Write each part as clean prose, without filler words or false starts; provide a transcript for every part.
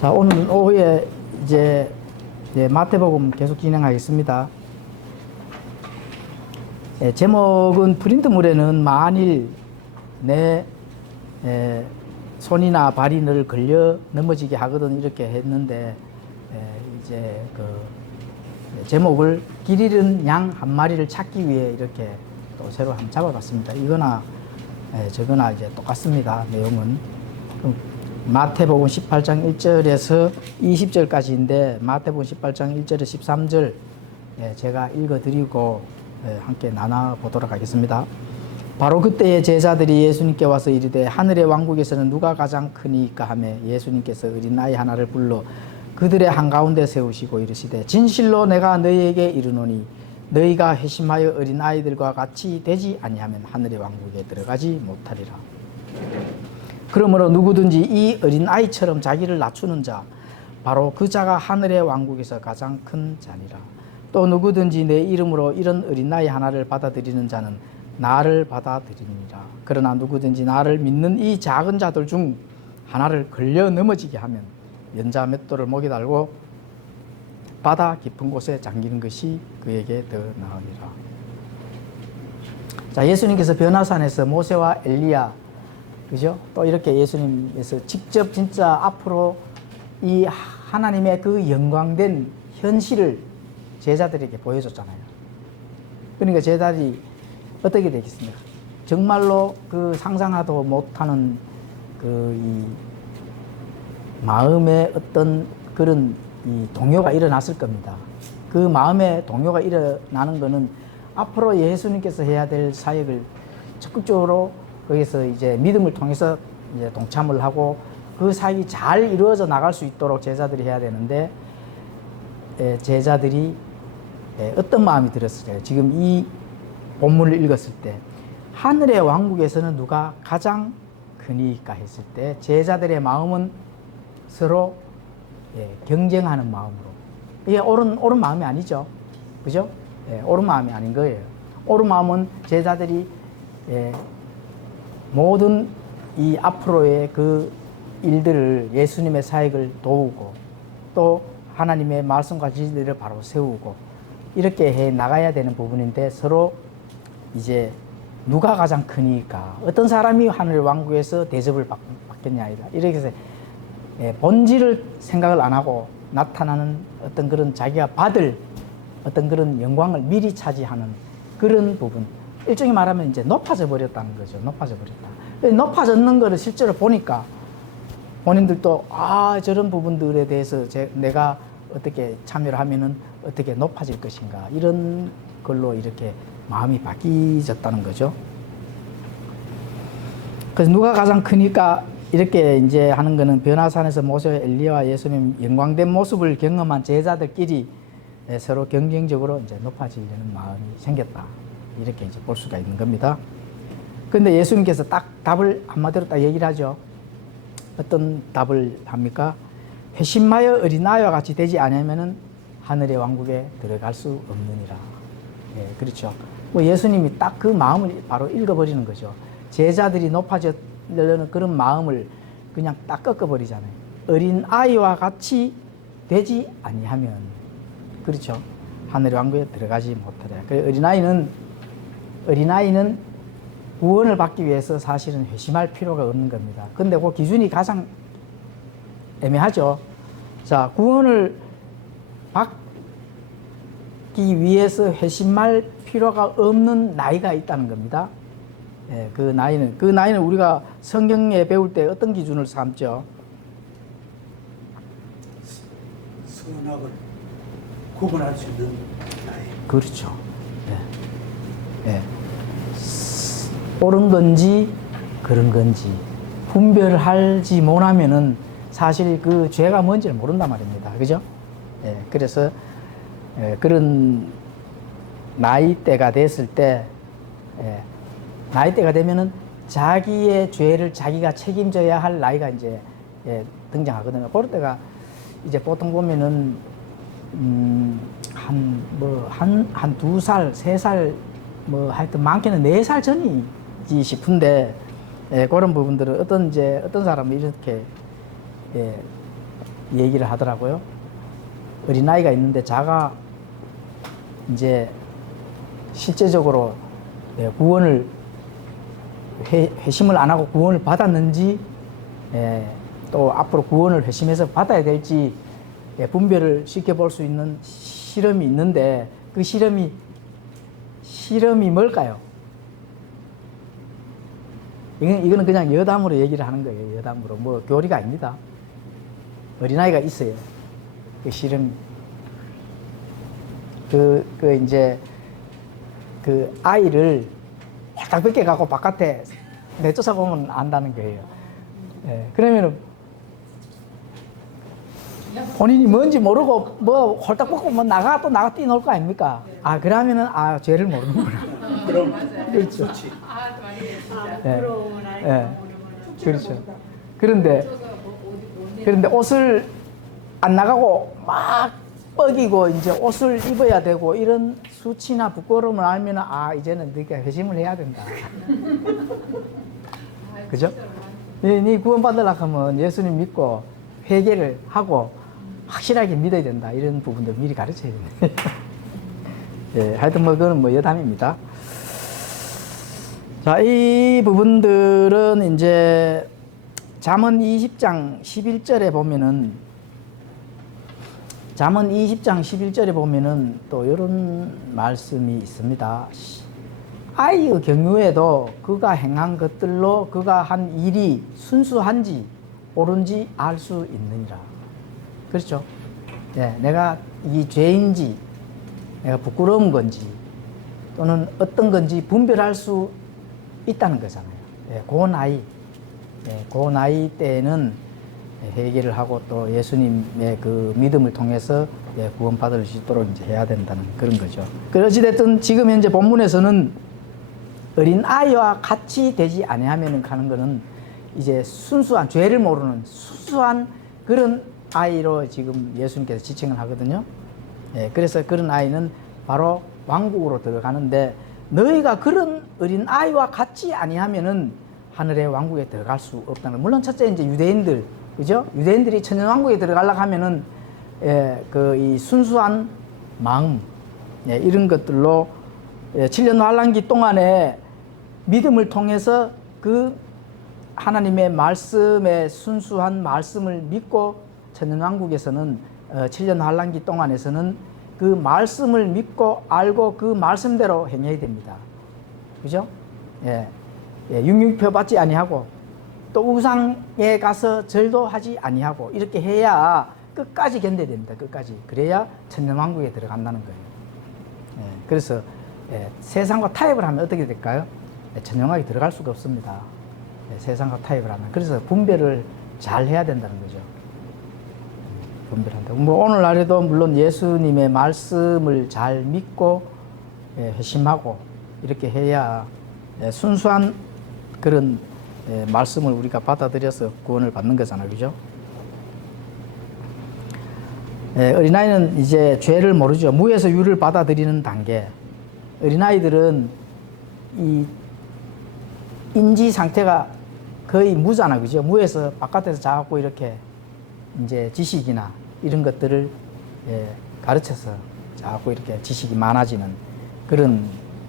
자, 오늘 오후에 이제 마태복음 계속 진행하겠습니다. 제목은 프린트물에는 만일 내 손이나 발이 늘 걸려 넘어지게 하거든 이렇게 했는데 이제 그 제목을 길 잃은 양 한 마리를 찾기 위해 이렇게 또 새로 한번 잡아봤습니다. 이거나 저거나 이제 똑같습니다. 내용은 마태복음 18장 1절에서 20절까지인데 마태복음 18장 1절에서 13절 제가 읽어드리고 함께 나눠보도록 하겠습니다. 바로 그때의 제자들이 예수님께 와서 이르되 하늘의 왕국에서는 누가 가장 크니까 하며 예수님께서 어린아이 하나를 불러 그들의 한가운데 세우시고 이르시되 진실로 내가 너희에게 이르노니 너희가 회심하여 어린아이들과 같이 되지 아니하면 하늘의 왕국에 들어가지 못하리라. 그러므로 누구든지 이 어린아이처럼 자기를 낮추는 자 바로 그 자가 하늘의 왕국에서 가장 큰 자니라. 또 누구든지 내 이름으로 이런 어린아이 하나를 받아들이는 자는 나를 받아들이니라. 그러나 누구든지 나를 믿는 이 작은 자들 중 하나를 걸려 넘어지게 하면 연자 맷돌을 목에 달고 바다 깊은 곳에 잠기는 것이 그에게 더 나으리라. 자, 예수님께서 변화산에서 모세와 엘리야, 그죠? 또 이렇게 예수님께서 직접 진짜 앞으로 이 하나님의 그 영광된 현실을 제자들에게 보여줬잖아요. 그러니까 제자들이 어떻게 되겠습니까? 정말로 그 상상하도 못하는 그 이 마음의 어떤 그런 이 동요가 일어났을 겁니다. 그 마음의 동요가 일어나는 것은 앞으로 예수님께서 해야 될 사역을 적극적으로 거기서 이제 믿음을 통해서 이제 동참을 하고 그 사역이 잘 이루어져 나갈 수 있도록 제자들이 해야 되는데 제자들이 어떤 마음이 들었을까요? 지금 이 본문을 읽었을 때 하늘의 왕국에서는 누가 가장 크니까 했을 때 제자들의 마음은 서로 경쟁하는 마음으로, 이게 옳은 마음이 아니죠, 그죠? 옳은 마음이 아닌 거예요. 옳은 마음은 제자들이 모든 이 앞으로의 그 일들을 예수님의 사역을 도우고 또 하나님의 말씀과 진리를 바로 세우고 이렇게 해 나가야 되는 부분인데 서로 이제 누가 가장 크니까 어떤 사람이 하늘 왕국에서 대접을 받겠냐 이렇게 해서 본질을 생각을 안 하고 나타나는 어떤 그런 자기가 받을 어떤 그런 영광을 미리 차지하는 그런 부분, 일종의 말하면 이제 높아져 버렸다는 거죠. 높아져 버렸다. 높아졌는 거를 실제로 보니까 본인들도 저런 부분들에 대해서 내가 어떻게 참여를 하면은 어떻게 높아질 것인가 이런 걸로 이렇게 마음이 바뀌어졌다는 거죠. 그래서 누가 가장 크니까 이렇게 이제 하는 거는 변화산에서 모세, 엘리야와 예수님 영광된 모습을 경험한 제자들끼리 서로 경쟁적으로 이제 높아지려는 마음이 생겼다. 이렇게 이제 볼 수가 있는 겁니다. 그런데 예수님께서 딱 답을 한마디로 딱 얘기를 하죠. 어떤 답을 합니까? 회심하여 어린아이와 같이 되지 않으면은 하늘의 왕국에 들어갈 수 없느니라. 그렇죠. 예수님이 딱 그 마음을 바로 읽어버리는 거죠. 제자들이 높아지려는 그런 마음을 그냥 딱 꺾어버리잖아요. 어린아이와 같이 되지 아니하면, 그렇죠, 하늘의 왕국에 들어가지 못하리라. 그래서 어린아이는 구원을 받기 위해서 사실은 회심할 필요가 없는 겁니다. 근데 그 기준이 가장 애매하죠. 자, 구원을 받기 위해서 회심할 필요가 없는 나이가 있다는 겁니다. 그 나이는 우리가 성경에 배울 때 어떤 기준을 삼죠? 선악을 구분할 수 있는 나이. 그렇죠. 옳은 건지 그런 건지 분별하지 못하면은 사실 그 죄가 뭔지를 모른단 말입니다. 그죠? 그래서 그런 나이대가 됐을 때 나이대가 되면은 자기의 죄를 자기가 책임져야 할 나이가 이제 등장하거든요. 그럴 때가 이제 보통 보면은 한 2살, 3살 하여튼 많게는 4살 전이지 싶은데 그런 부분들은 어떤 사람은 이렇게 얘기를 하더라고요. 어린아이가 있는데 자가 이제 실제적으로 구원을 회심을 안 하고 구원을 받았는지 또 앞으로 구원을 회심해서 받아야 될지 분별을 쉽게 볼 수 있는 실험이 있는데 그 실험이 뭘까요? 이거는 그냥 여담으로 얘기를 하는 거예요. 여담으로. 뭐 교리가 아닙니다. 어린아이가 있어요. 그 실험. 이제 그 아이를 딱 벗겨 갖고 바깥에 내쫓아 보면 안다는 거예요. 그러면은 본인이 뭔지 모르고 뭐 홀딱 벗고 뭐 나가 뛰놀 거 아닙니까? 아, 그러면은 죄를 모르는구나. 그럼 그렇죠. 좋지. 부러움을 알고 그렇죠. 그런데 옷을 안 나가고 막 뻐기고 이제 옷을 입어야 되고 이런 수치나 부끄러움을 알면 이제는 네가 회심을 해야 된다. 그죠? 네 구원 받으려고 하면 예수님 믿고 회개를 하고 확실하게 믿어야 된다. 이런 부분들 미리 가르쳐야 된다. 하여튼 그거는 여담입니다. 자, 이 부분들은 이제 잠언 20장 11절에 보면은 잠언 20장 11절에 보면은 또 이런 말씀이 있습니다. 아이의 경우에도 그가 행한 것들로 그가 한 일이 순수한지 옳은지 알 수 있느니라. 그렇죠? 내가 이 죄인지 내가 부끄러운 건지 또는 어떤 건지 분별할 수 있다는 거잖아요. 그 나이 때에는 회개를 하고 또 예수님의 그 믿음을 통해서 구원받을 수 있도록 이제 해야 된다는 그런 거죠. 어찌됐든 지금 현재 본문에서는 어린 아이와 같이 되지 아니하면 하는 거는 이제 순수한 죄를 모르는 순수한 그런 아이로 지금 예수님께서 지칭을 하거든요. 그래서 그런 아이는 바로 왕국으로 들어가는데 너희가 그런 어린 아이와 같이 아니하면은 하늘의 왕국에 들어갈 수 없다는. 물론 첫째 이제 유대인들, 그죠? 유대인들이 천년 왕국에 들어가려고 하면은 이 순수한 마음, 이런 것들로 7년 환란기 동안에 믿음을 통해서 그 하나님의 말씀의 순수한 말씀을 믿고 천년 왕국에서는 7년 환란기 동안에서는 그 말씀을 믿고 알고 그 말씀대로 행해야 됩니다. 그죠? 융육표 받지 아니하고 또 우상에 가서 절도 하지 아니하고 이렇게 해야 끝까지 견뎌야 됩니다. 끝까지. 그래야 천년왕국에 들어간다는 거예요. 그래서 세상과 타협을 하면 어떻게 될까요? 천년왕국에 들어갈 수가 없습니다. 세상과 타협을 하면. 그래서 분별을 잘 해야 된다는 거죠. 분별한다. 오늘날에도 물론 예수님의 말씀을 잘 믿고 회심하고 이렇게 해야 순수한 그런 말씀을 우리가 받아들여서 구원을 받는 거잖아요. 그죠? 어린아이는 이제 죄를 모르죠. 무에서 유를 받아들이는 단계. 어린아이들은 이 인지 상태가 거의 무잖아. 그죠? 무에서 바깥에서 자고 이렇게 이제 지식이나 이런 것들을 가르쳐서 자꾸 이렇게 지식이 많아지는 그런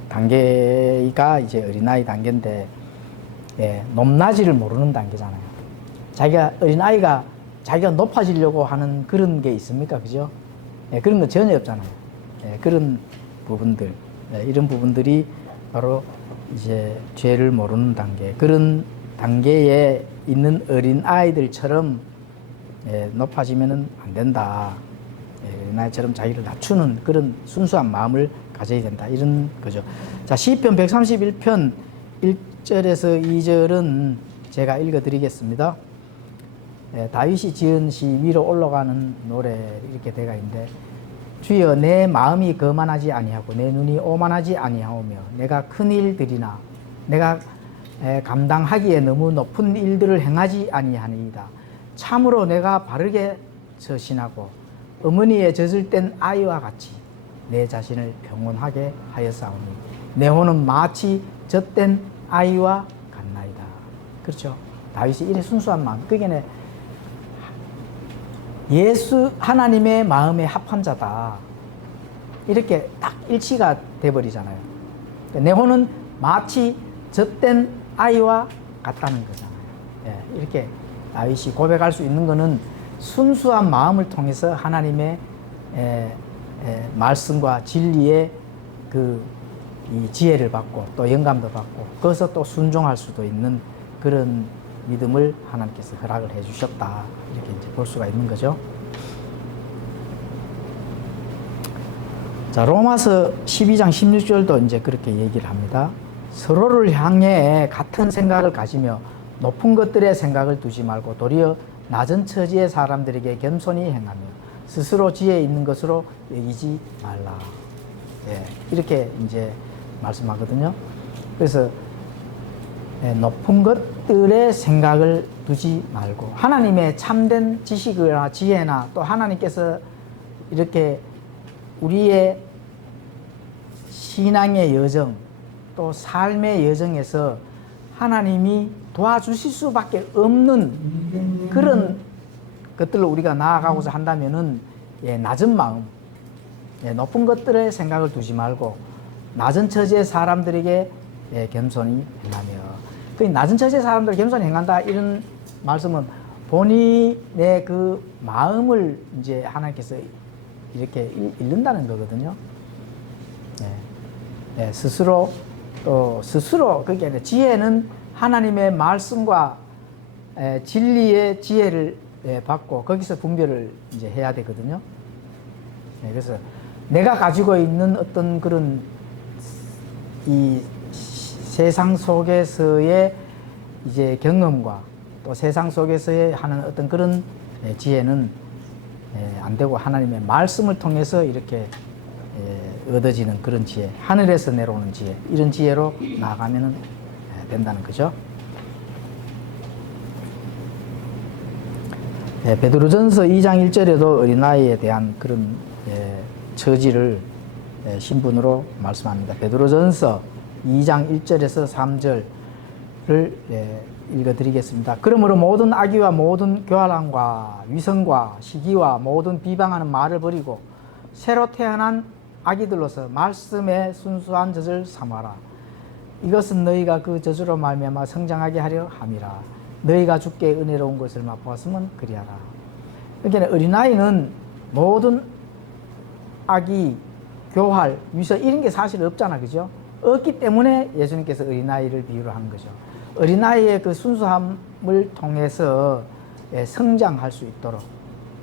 단계가 이제 어린아이 단계인데, 높낮이를 모르는 단계잖아요. 어린아이가 자기가 높아지려고 하는 그런 게 있습니까? 그죠? 그런 거 전혀 없잖아요. 그런 부분들, 이런 부분들이 바로 이제 죄를 모르는 단계, 그런 단계에 있는 어린아이들처럼 높아지면은 안 된다. 어린아이처럼 자기를 낮추는 그런 순수한 마음을 가져야 된다. 이런 거죠. 자, 시편 131편 1절에서 2절은 제가 읽어드리겠습니다. 다윗이 지은 시 위로 올라가는 노래 이렇게 되어 있는데, 주여 내 마음이 거만하지 아니하고 내 눈이 오만하지 아니하오며 내가 큰 일들이나 내가 감당하기에 너무 높은 일들을 행하지 아니하니이다. 참으로 내가 바르게 처신하고 어머니의 젖을 뗀 아이와 같이 내 자신을 평온하게 하였사오니 내 혼은 마치 젖된 아이와 같나이다. 그렇죠? 다윗이 이래 순수한 마음, 그게 예수 하나님의 마음의 합함자다. 이렇게 딱 일치가 돼버리잖아요. 내 혼은 마치 젖된 아이와 같다는 거잖아요. 예, 이렇게 다윗이 고백할 수 있는 것은 순수한 마음을 통해서 하나님의 말씀과 진리의 이 지혜를 받고 또 영감도 받고 거기서 또 순종할 수도 있는 그런 믿음을 하나님께서 허락을 해주셨다. 이렇게 이제 볼 수가 있는 거죠. 자, 로마서 12장 16절도 이제 그렇게 얘기를 합니다. 서로를 향해 같은 생각을 가지며 높은 것들의 생각을 두지 말고 도리어 낮은 처지의 사람들에게 겸손히 행하며 스스로 지혜 있는 것으로 여기지 말라. 예, 이렇게 이제 말씀하거든요. 그래서 높은 것들의 생각을 두지 말고 하나님의 참된 지식이나 지혜나 또 하나님께서 이렇게 우리의 신앙의 여정 또 삶의 여정에서 하나님이 도와주실 수밖에 없는 그런 것들로 우리가 나아가고자 한다면은 낮은 마음, 높은 것들의 생각을 두지 말고 낮은 처지의 사람들에게 겸손히 행하며, 그 낮은 처지의 사람들 겸손히 행한다 이런 말씀은 본인의 그 마음을 이제 하나님께서 이렇게 잃는다는 거거든요. 스스로 그게 지혜는 하나님의 말씀과 진리의 지혜를 받고 거기서 분별을 이제 해야 되거든요. 그래서 내가 가지고 있는 어떤 그런 이 세상 속에서의 이제 경험과 또 세상 속에서의 하는 어떤 그런 지혜는 안 되고 하나님의 말씀을 통해서 이렇게 얻어지는 그런 지혜, 하늘에서 내려오는 지혜, 이런 지혜로 나아가면 된다는 거죠. 베드로전서 2장 1절에도 어린아이에 대한 그런 처지를 신분으로 말씀합니다. 베드로전서 2장 1절에서 3절을 읽어드리겠습니다. 그러므로 모든 악의와 모든 교활함과 위선과 시기와 모든 비방하는 말을 버리고 새로 태어난 아기들로서 말씀의 순수한 젖을 삼아라. 이것은 너희가 그 젖으로 말미암아 성장하게 하려 함이라. 너희가 주께 은혜로운 것을 맛보았으면 그리하라. 그러니까 어린아이는 모든 악의, 교활, 위선 이런 게 사실 없잖아, 그죠? 없기 때문에 예수님께서 어린아이를 비유를 한 거죠. 어린아이의 그 순수함을 통해서 성장할 수 있도록,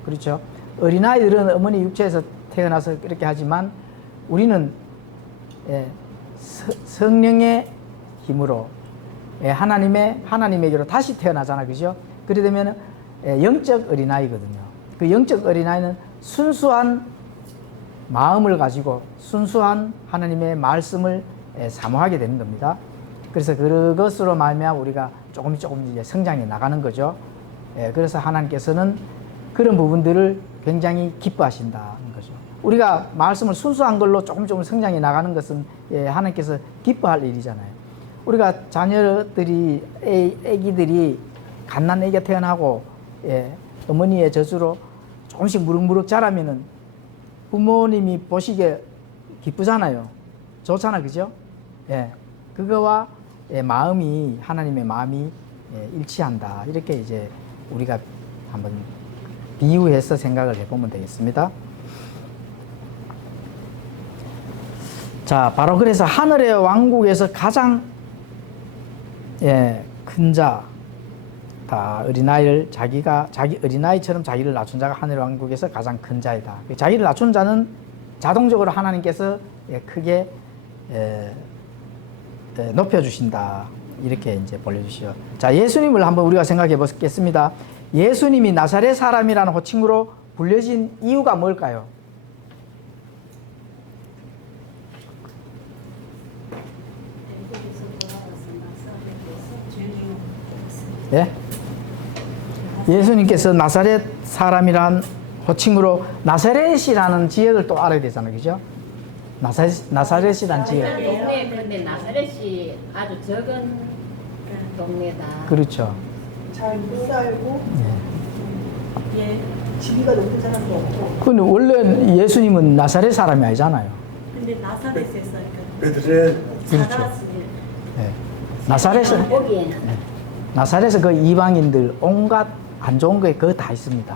그렇죠? 어린아이들은 어머니 육체에서 태어나서 이렇게 하지만 우리는 성령의 힘으로 하나님에게로 다시 태어나잖아, 그죠? 그래 되면 영적 어린아이거든요. 그 영적 어린아이는 순수한 마음을 가지고 순수한 하나님의 말씀을 사모하게 되는 겁니다. 그래서 그것으로 말미암아 우리가 조금 이제 성장해 나가는 거죠. 그래서 하나님께서는 그런 부분들을 굉장히 기뻐하신다는 거죠. 우리가 말씀을 순수한 걸로 조금 성장해 나가는 것은 하나님께서 기뻐할 일이잖아요. 우리가 자녀들이 애기들이 갓난 애기가 태어나고 어머니의 젖으로 조금씩 무럭무럭 자라면은 부모님이 보시기에 기쁘잖아요. 좋잖아, 그죠? 그거와 마음이 하나님의 마음이 일치한다. 이렇게 이제 우리가 한번 비유해서 생각을 해보면 되겠습니다. 자, 바로 그래서 하늘의 왕국에서 가장 큰 자, 다 어린아이를 자기 어린아이처럼 자기를 낮춘 자가 하늘의 왕국에서 가장 큰 자이다. 자기를 낮춘 자는 자동적으로 하나님께서 크게 높여주신다. 이렇게 이제 보여주시죠. 자, 예수님을 한번 우리가 생각해 보겠습니다. 예수님이 나사렛 사람이라는 호칭으로 불려진 이유가 뭘까요? 예? 예수님께서 나사렛 사람이란 호칭으로 나사렛이라는 지역을 또 알아야 되잖아요, 그죠? 나사렛이란 지역. 동네 그런데 나사렛이 아주 적은 동네다. 그렇죠. 잘 못 살고 예. 지위가 높은 사람도 없고 근데 원래 예수님은 나사렛 사람이 아니잖아요. 근데 나사렛에서 베드레 자랐으니 예. 나사렛은 보기에는 나사렛은 그 이방인들 온갖 안 좋은 거에 그거 다 있습니다.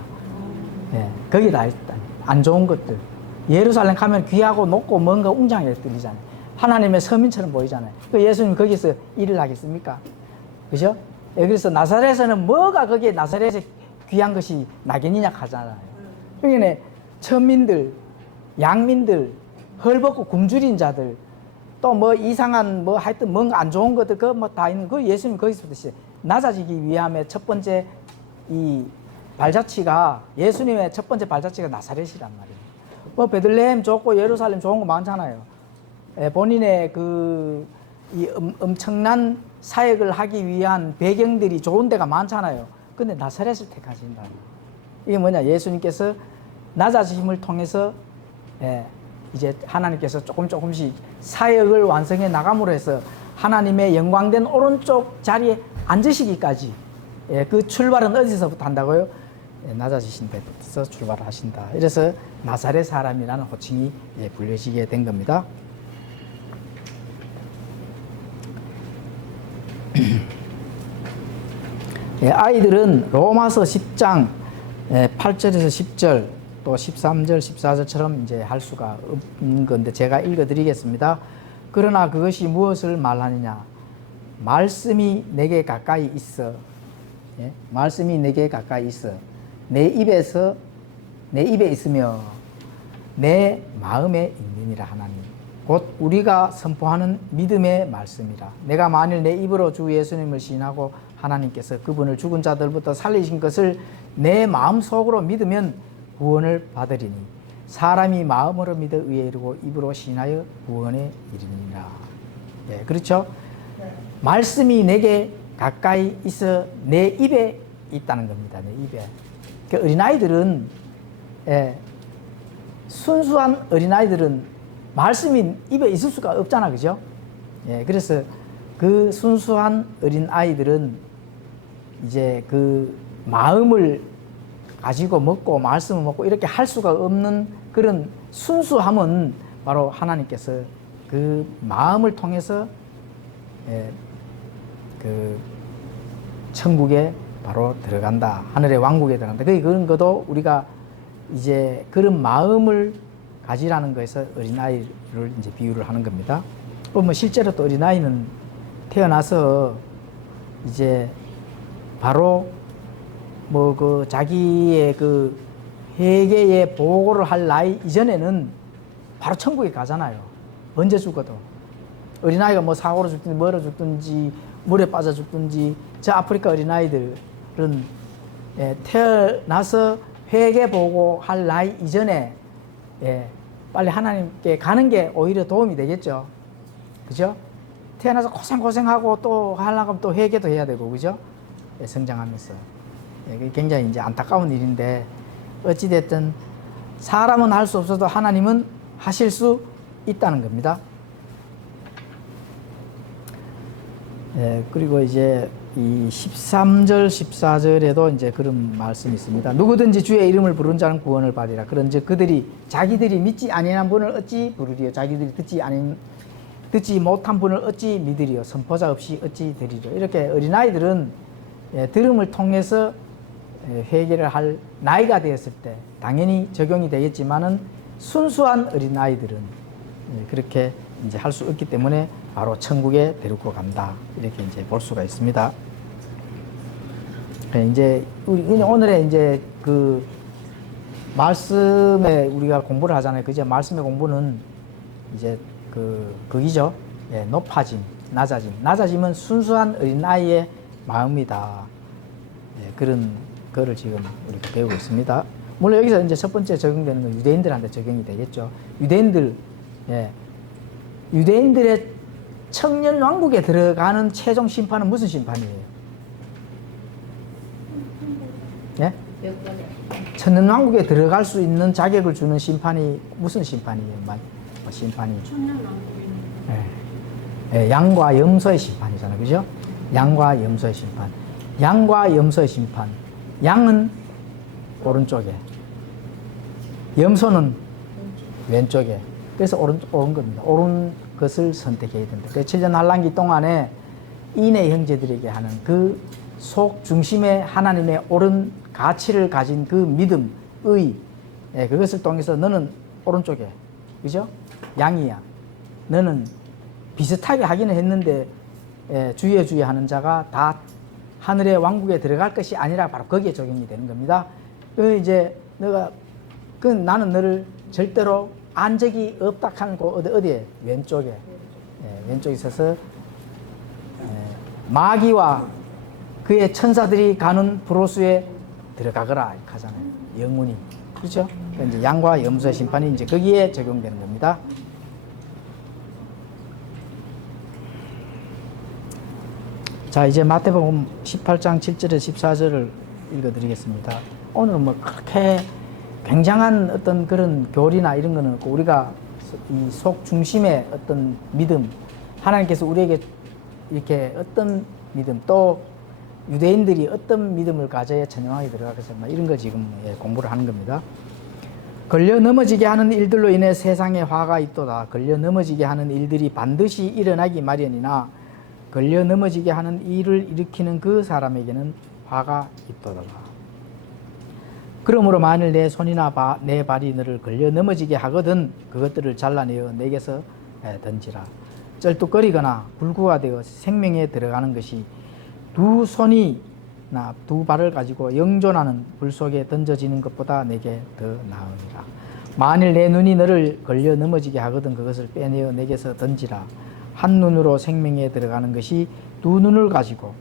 예, 거기 다 있다. 안 좋은 것들. 예루살렘 가면 귀하고 높고 뭔가 웅장하게 들리잖아요. 하나님의 서민처럼 보이잖아요. 그 예수님 거기서 일을 하겠습니까? 그죠? 예, 그래서 나사렛에는 뭐가 거기에 나사렛에 귀한 것이 낙연이냐 하잖아요. 그러니까 천민들, 양민들, 헐벗고 굶주린 자들, 또 뭐 이상한 뭐 하여튼 뭔가 안 좋은 것들 그거 뭐 다 있는 그 예수님 거기서부터 시작. 낮아지기 위함의 첫 번째 이 발자취가 예수님의 첫 번째 발자취가 나사렛이란 말이에요. 뭐 베들레헴 좋고 예루살렘 좋은 거 많잖아요. 본인의 그 이 엄청난 사역을 하기 위한 배경들이 좋은 데가 많잖아요. 근데 나사렛을 택하신다. 이게 뭐냐? 예수님께서 낮아지심을 통해서 이제 하나님께서 조금씩 사역을 완성해 나감으로 해서 하나님의 영광된 오른쪽 자리에 앉으시기까지 그 출발은 어디서부터 한다고요? 낮아지신 데부터 출발을 하신다. 이래서 나사렛 사람이라는 호칭이 불려지게 된 겁니다. 아이들은 로마서 10장 8절에서 10절 또 13절, 14절처럼 이제 할 수가 없는 건데 제가 읽어드리겠습니다. 그러나 그것이 무엇을 말하느냐? 말씀이 내게 가까이 있어. 말씀이 내게 가까이 있어. 내 입에 있으며 내 마음에 있느니라 하나니. 곧 우리가 선포하는 믿음의 말씀이라. 내가 만일 내 입으로 주 예수님을 시인하고 하나님께서 그분을 죽은 자들부터 살리신 것을 내 마음속으로 믿으면 구원을 받으리니 사람이 마음으로 믿어 의에 이르고 입으로 시인하여 구원에 이르니라. 예, 그렇죠? 말씀이 내게 가까이 있어 내 입에 있다는 겁니다. 내 입에. 그 어린아이들은 순수한 어린아이들은 말씀이 입에 있을 수가 없잖아, 그죠? 예, 그래서 그 순수한 어린아이들은 이제 그 마음을 가지고 먹고 말씀을 먹고 이렇게 할 수가 없는 그런 순수함은 바로 하나님께서 그 마음을 통해서 그 천국에 바로 들어간다. 하늘의 왕국에 들어간다. 그런 것도 우리가 이제 그런 마음을 가지라는 거에서 어린아이를 이제 비유를 하는 겁니다. 뭐 실제로 또 어린아이는 태어나서 이제 바로 뭐 그 자기의 그 회개의 보고를 할 나이 이전에는 바로 천국에 가잖아요. 언제 죽어도. 어린아이가 뭐 사고로 죽든지 뭐로 죽든지 물에 빠져 죽든지 저 아프리카 어린아이들은 태어나서 회개 보고 할 나이 이전에 빨리 하나님께 가는 게 오히려 도움이 되겠죠. 그죠? 태어나서 고생하고 또 하려고 하면 또 회개도 해야 되고, 그죠? 성장하면서. 굉장히 이제 안타까운 일인데, 어찌됐든 사람은 할 수 없어도 하나님은 하실 수 있다는 겁니다. 그리고 이제 이 13절, 14절에도 이제 그런 말씀이 있습니다. 누구든지 주의 이름을 부른 자는 구원을 받으리라. 그런즉 그들이 자기들이 믿지 아니한 분을 어찌 부르리요? 자기들이 듣지 못한 분을 어찌 믿으리요? 선포자 없이 어찌 되리요? 이렇게 어린아이들은 들음을 통해서 회개를 할 나이가 되었을 때 당연히 적용이 되겠지만은 순수한 어린아이들은 그렇게 이제 할 수 없기 때문에 바로 천국에 데리고 간다. 이렇게 이제 볼 수가 있습니다. 이제 오늘의 이제 그 말씀에 우리가 공부를 하잖아요. 그죠? 말씀의 공부는 이제 그기죠. 높아짐, 낮아짐. 낮아짐은 순수한 어린아이의 마음이다. 그런 거를 지금 우리가 배우고 있습니다. 물론 여기서 이제 첫 번째 적용되는 건 유대인들한테 적용이 되겠죠. 유대인들의 청년 왕국에 들어가는 최종 심판은 무슨 심판이에요? 예? 청년 왕국에 들어갈 수 있는 자격을 주는 심판이 무슨 심판이에요? 심판이. 청년 왕국에 양과 염소의 심판이잖아요. 그죠? 양과 염소의 심판. 양과 염소의 심판. 양은 오른쪽에, 염소는 왼쪽에. 그래서 옳은 겁니다. 옳은 것을 선택해야 된다. 그래서 7년 환란기 동안에 인의 형제들에게 하는 그 속 중심에 하나님의 옳은 가치를 가진 그 믿음, 의, 예, 그것을 통해서 너는 오른쪽에, 그죠? 양이야. 너는 비슷하게 하기는 했는데 예, 주의 하는 자가 다 하늘의 왕국에 들어갈 것이 아니라 바로 거기에 적용이 되는 겁니다. 그 이제 너가 그 나는 너를 절대로 안 적이 없다 하는 거 어디에? 왼쪽에. 예, 왼쪽에 있어서 마귀와 그의 천사들이 가는 브로스에 들어가거라 이렇게 하잖아요. 영문이. 그렇죠? 그러니까 이제 양과 염소의 심판이 이제 거기에 적용되는 겁니다. 자, 이제 마태복음 18장 7절에서 14절을 읽어드리겠습니다. 오늘은 뭐 그렇게 굉장한 어떤 그런 교리나 이런 거는 없고 우리가 이 속 중심의 어떤 믿음, 하나님께서 우리에게 이렇게 어떤 믿음, 또 유대인들이 어떤 믿음을 가져야 천영하게 들어가겠어, 이런 거 지금 공부를 하는 겁니다. 걸려 넘어지게 하는 일들로 인해 세상에 화가 있도다. 걸려 넘어지게 하는 일들이 반드시 일어나기 마련이나 걸려 넘어지게 하는 일을 일으키는 그 사람에게는 화가 있도다. 그러므로 만일 내 손이나 내 발이 너를 걸려 넘어지게 하거든 그것들을 잘라내어 내게서 던지라. 쩔뚝거리거나 불구가 되어 생명에 들어가는 것이 두 손이나 두 발을 가지고 영존하는 불 속에 던져지는 것보다 내게 더 나으니라. 만일 내 눈이 너를 걸려 넘어지게 하거든 그것을 빼내어 내게서 던지라. 한 눈으로 생명에 들어가는 것이 두 눈을 가지고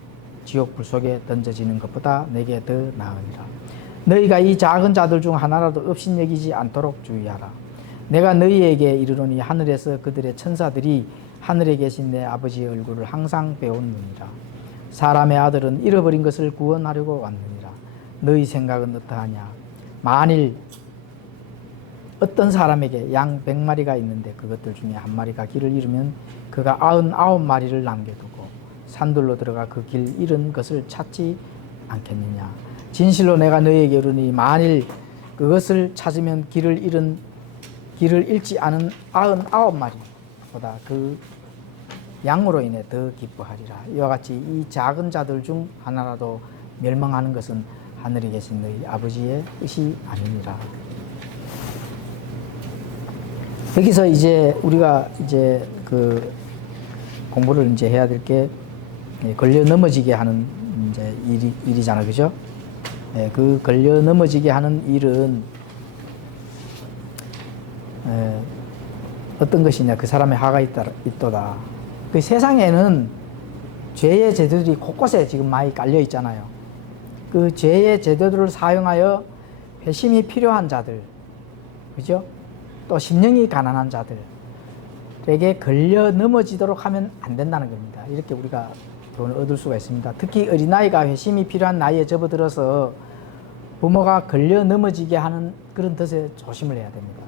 지옥 불 속에 던져지는 것보다 내게 더 나으니라. 너희가 이 작은 자들 중 하나라도 업신여기지 않도록 주의하라. 내가 너희에게 이르노니 하늘에서 그들의 천사들이 하늘에 계신 내 아버지의 얼굴을 항상 배웠느니라. 사람의 아들은 잃어버린 것을 구원하려고 왔느니라. 너희 생각은 어떠하냐? 만일 어떤 사람에게 양 100마리가 있는데 그것들 중에 한 마리가 길을 잃으면 그가 99마리를 남겨두고 산들로 들어가 그 길 잃은 것을 찾지 않겠느냐? 진실로 내가 너희에게 이르니 만일 그것을 찾으면 길을 잃지 않은 99마리보다 그 양으로 인해 더 기뻐하리라. 이와 같이 이 작은 자들 중 하나라도 멸망하는 것은 하늘에 계신 너희 아버지의 뜻이 아니니라. 여기서 이제 우리가 이제 그 공부를 이제 해야 될 게 걸려 넘어지게 하는 이제 일이잖아, 그죠? 그 걸려 넘어지게 하는 일은 어떤 것이냐? 그 사람의 화가 있도다. 그 세상에는 죄의 제도들이 곳곳에 지금 많이 깔려 있잖아요. 그 죄의 제도들을 사용하여 회심이 필요한 자들, 그죠? 또 심령이 가난한 자들에게 걸려 넘어지도록 하면 안 된다는 겁니다. 이렇게 우리가 돈을 얻을 수가 있습니다. 특히 어린아이가 회심이 필요한 나이에 접어들어서 부모가 걸려 넘어지게 하는 그런 덫에 조심을 해야 됩니다.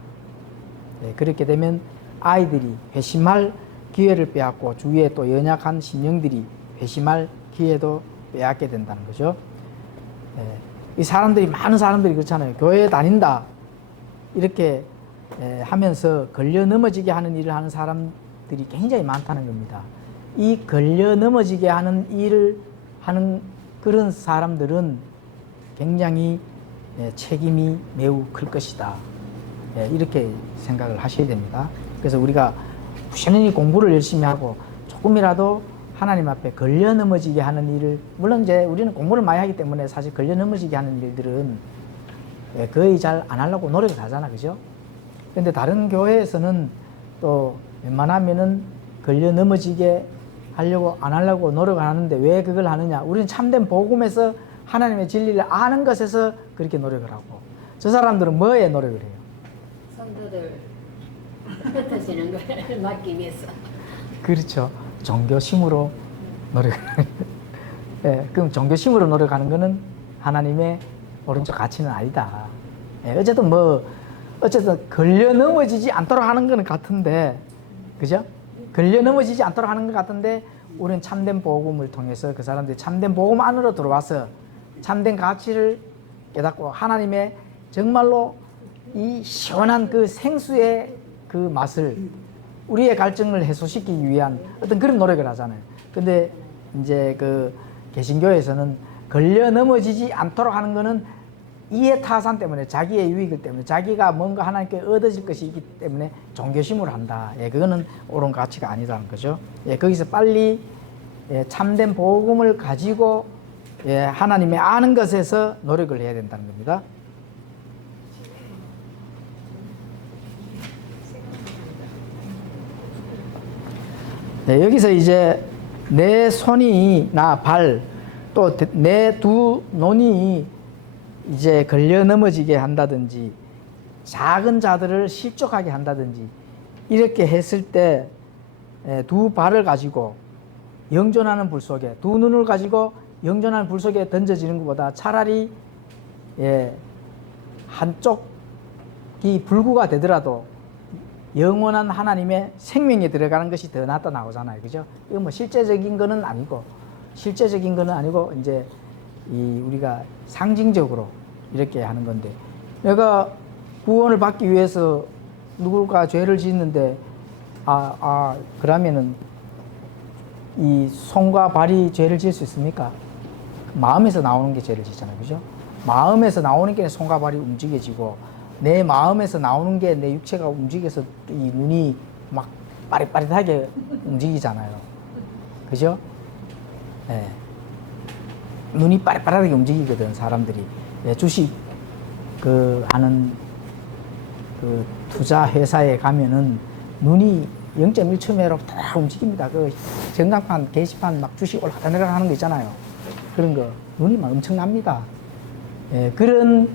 그렇게 되면 아이들이 회심할 기회를 빼앗고 주위에 또 연약한 심령들이 회심할 기회도 빼앗게 된다는 거죠. 이 사람들이, 많은 사람들이 그렇잖아요. 교회에 다닌다 이렇게 하면서 걸려 넘어지게 하는 일을 하는 사람들이 굉장히 많다는 겁니다. 이 걸려 넘어지게 하는 일을 하는 그런 사람들은 굉장히 책임이 매우 클 것이다. 이렇게 생각을 하셔야 됩니다. 그래서 우리가 부지런히 공부를 열심히 하고 조금이라도 하나님 앞에 걸려 넘어지게 하는 일을, 물론 이제 우리는 공부를 많이 하기 때문에 사실 걸려 넘어지게 하는 일들은 거의 잘 안 하려고 노력을 하잖아, 그죠? 그런데 다른 교회에서는 또 웬만하면은 걸려 넘어지게 하려고 안 하려고 노력을 하는데 왜 그걸 하느냐? 우리는 참된 복음에서 하나님의 진리를 아는 것에서 그렇게 노력을 하고, 저 사람들은 뭐에 노력을 해요? 성도들 흩어지는 걸 막기 위해서. 그렇죠. 종교심으로 노력하는. 그럼 종교심으로 노력하는 거는 하나님의 오른쪽 가치는 아니다. 어쨌든 걸려 넘어지지 않도록 하는 거는 같은데, 그죠? 걸려 넘어지지 않도록 하는 것 같은데, 우리는 참된 복음을 통해서 그 사람들이 참된 복음 안으로 들어와서 참된 가치를 깨닫고 하나님의 정말로 이 시원한 그 생수의 그 맛을 우리의 갈증을 해소시키기 위한 어떤 그런 노력을 하잖아요. 근데 이제 그 개신교에서는 걸려 넘어지지 않도록 하는 거는 이해 타산 때문에, 자기의 유익을 때문에, 자기가 뭔가 하나님께 얻어질 것이 있기 때문에 종교심으로 한다. 예, 그거는 옳은 가치가 아니라는 거죠. 예, 거기서 빨리 예, 참된 복음을 가지고 예, 하나님의 아는 것에서 노력을 해야 된다는 겁니다. 네, 여기서 이제 내 손이나 발, 또 내 두 눈이 이제 걸려 넘어지게 한다든지, 작은 자들을 실족하게 한다든지, 이렇게 했을 때 두 발을 가지고 영존하는 불 속에, 두 눈을 가지고 영존하는 불 속에 던져지는 것보다 차라리 예, 한쪽이 불구가 되더라도 영원한 하나님의 생명에 들어가는 것이 더 낫다 나오잖아요. 그죠? 이거 뭐 실제적인 거는 아니고, 이제 이 우리가 상징적으로 이렇게 하는 건데, 내가 구원을 받기 위해서 누굴까 죄를 짓는데, 그러면은 이 손과 발이 죄를 지을 수 있습니까? 마음에서 나오는 게 죄를 짓잖아요. 그죠? 마음에서 나오는 게 손과 발이 움직여지고, 내 마음에서 나오는 게 내 육체가 움직여서 이 눈이 막 빠릿빠릿하게 움직이잖아요. 그죠? 예. 눈이 빠릿빠릿하게 움직이거든, 사람들이. 예, 주식 하는 그 투자 회사에 가면은 눈이 0.1초매로 다 움직입니다. 그 전광판, 게시판 막 주식 올라가다 내려가다 하는 거 있잖아요. 그런 거 눈이 막 엄청납니다. 예, 그렇게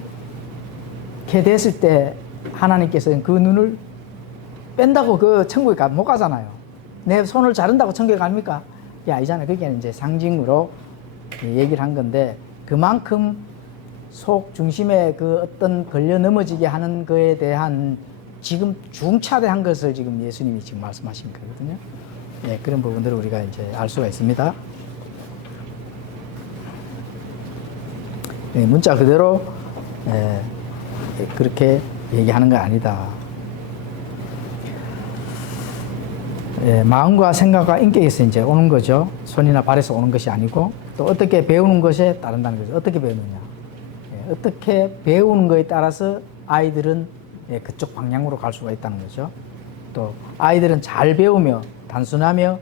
됐을 때 하나님께서는 그 눈을 뺀다고 그 천국에 못 가잖아요. 내 손을 자른다고 천국에 갑니까? 그게 아니잖아요. 그게 이제 상징으로 얘기를 한 건데, 그만큼 속 중심에 그 어떤 걸려 넘어지게 하는 거에 대한 지금 중차대한 것을 지금 예수님이 지금 말씀하신 거거든요. 예, 그런 부분들을 우리가 이제 알 수가 있습니다. 예, 문자 그대로 그렇게 얘기하는 건 아니다. 예, 마음과 생각과 인격에서 이제 오는 거죠. 손이나 발에서 오는 것이 아니고, 또 어떻게 배우는 것에 따른다는 거죠. 어떻게 배우느냐. 예, 어떻게 배우는 것에 따라서 아이들은 예, 그쪽 방향으로 갈 수가 있다는 거죠. 또 아이들은 잘 배우며 단순하며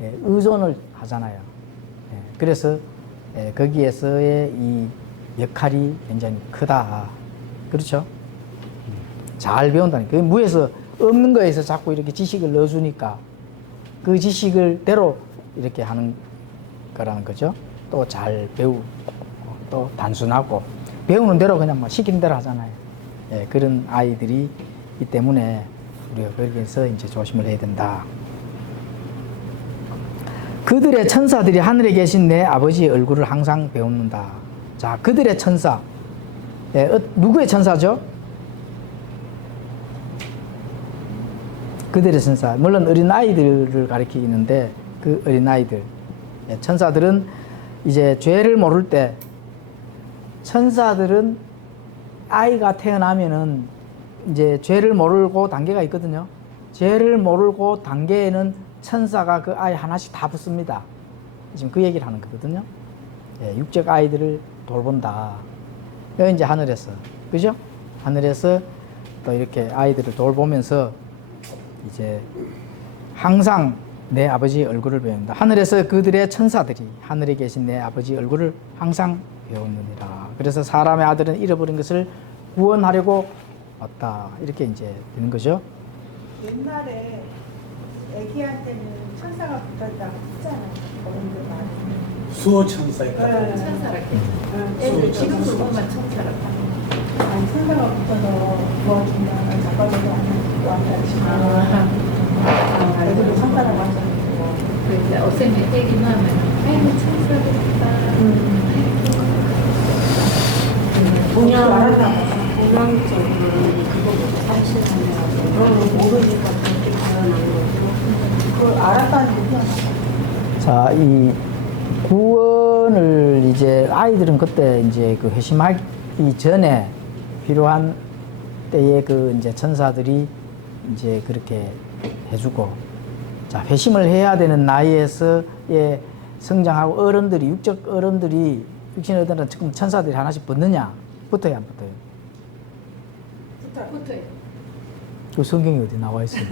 예, 의존을 하잖아요. 예, 그래서 예, 거기에서의 이 역할이 굉장히 크다. 그렇죠? 잘 배운다니까. 그 무에서 없는 거에서 자꾸 이렇게 지식을 넣어주니까 그 지식을 대로 이렇게 하는 거라는 거죠. 또 잘 배우고, 또 단순하고, 배우는 대로 그냥 뭐 시키는 대로 하잖아요. 예, 그런 아이들이 있기 때문에 우리가 거기에서 이제 조심을 해야 된다. 그들의 천사들이 하늘에 계신 내 아버지의 얼굴을 항상 배우는다. 자, 그들의 천사. 예, 누구의 천사죠? 그들의 천사. 물론 어린아이들을 가리키는데, 그 어린아이들. 예, 천사들은 이제 죄를 모를 때, 천사들은 아이가 태어나면은 이제 죄를 모르고 단계가 있거든요. 죄를 모르고 단계에는 천사가 그 아이 하나씩 다 붙습니다. 지금 그 얘기를 하는 거거든요. 예, 육적 아이들을 돌본다. 여기 이제 하늘에서, 그죠? 하늘에서 또 이렇게 아이들을 돌보면서 이제 항상 내 아버지의 얼굴을 배운다. 하늘에서 그들의 천사들이 하늘에 계신 내 아버지의 얼굴을 항상 배우느니라. 그래서 사람의 아들은 잃어버린 것을 구원하려고 왔다. 이렇게 이제 되는 거죠. 옛날에 애기한테는 천사가 붙었다고 했잖아요. 어른들 많이. 수호천사 있다고. 네. 천사랄게. 네. 애들 지금도 보면 천사랄까. 아니, 천사가 붙어서 도와준다는 작가들도 왔다지만 애들도 천사라고 하잖아요. 그 어생에 애기 낳으면 아이고 천사들이다. 동양적으로는 그거보다 사실상이라고 모르니까 그렇게 표현하는 거고. 그걸 알았다는 게 희한하다. 자, 이 구원을 이제 아이들은 그때 이제 그 회심하기 전에 필요한 때에 그 이제 천사들이 이제 그렇게 해주고, 자, 회심을 해야 되는 나이에서의 성장하고 어른들이, 육적 어른들이, 육신 어른들은 지금 천사들이 하나씩 붙느냐? 붙어야 안 붙어요? 붙어요. 그 성경이 어디 나와 있어요?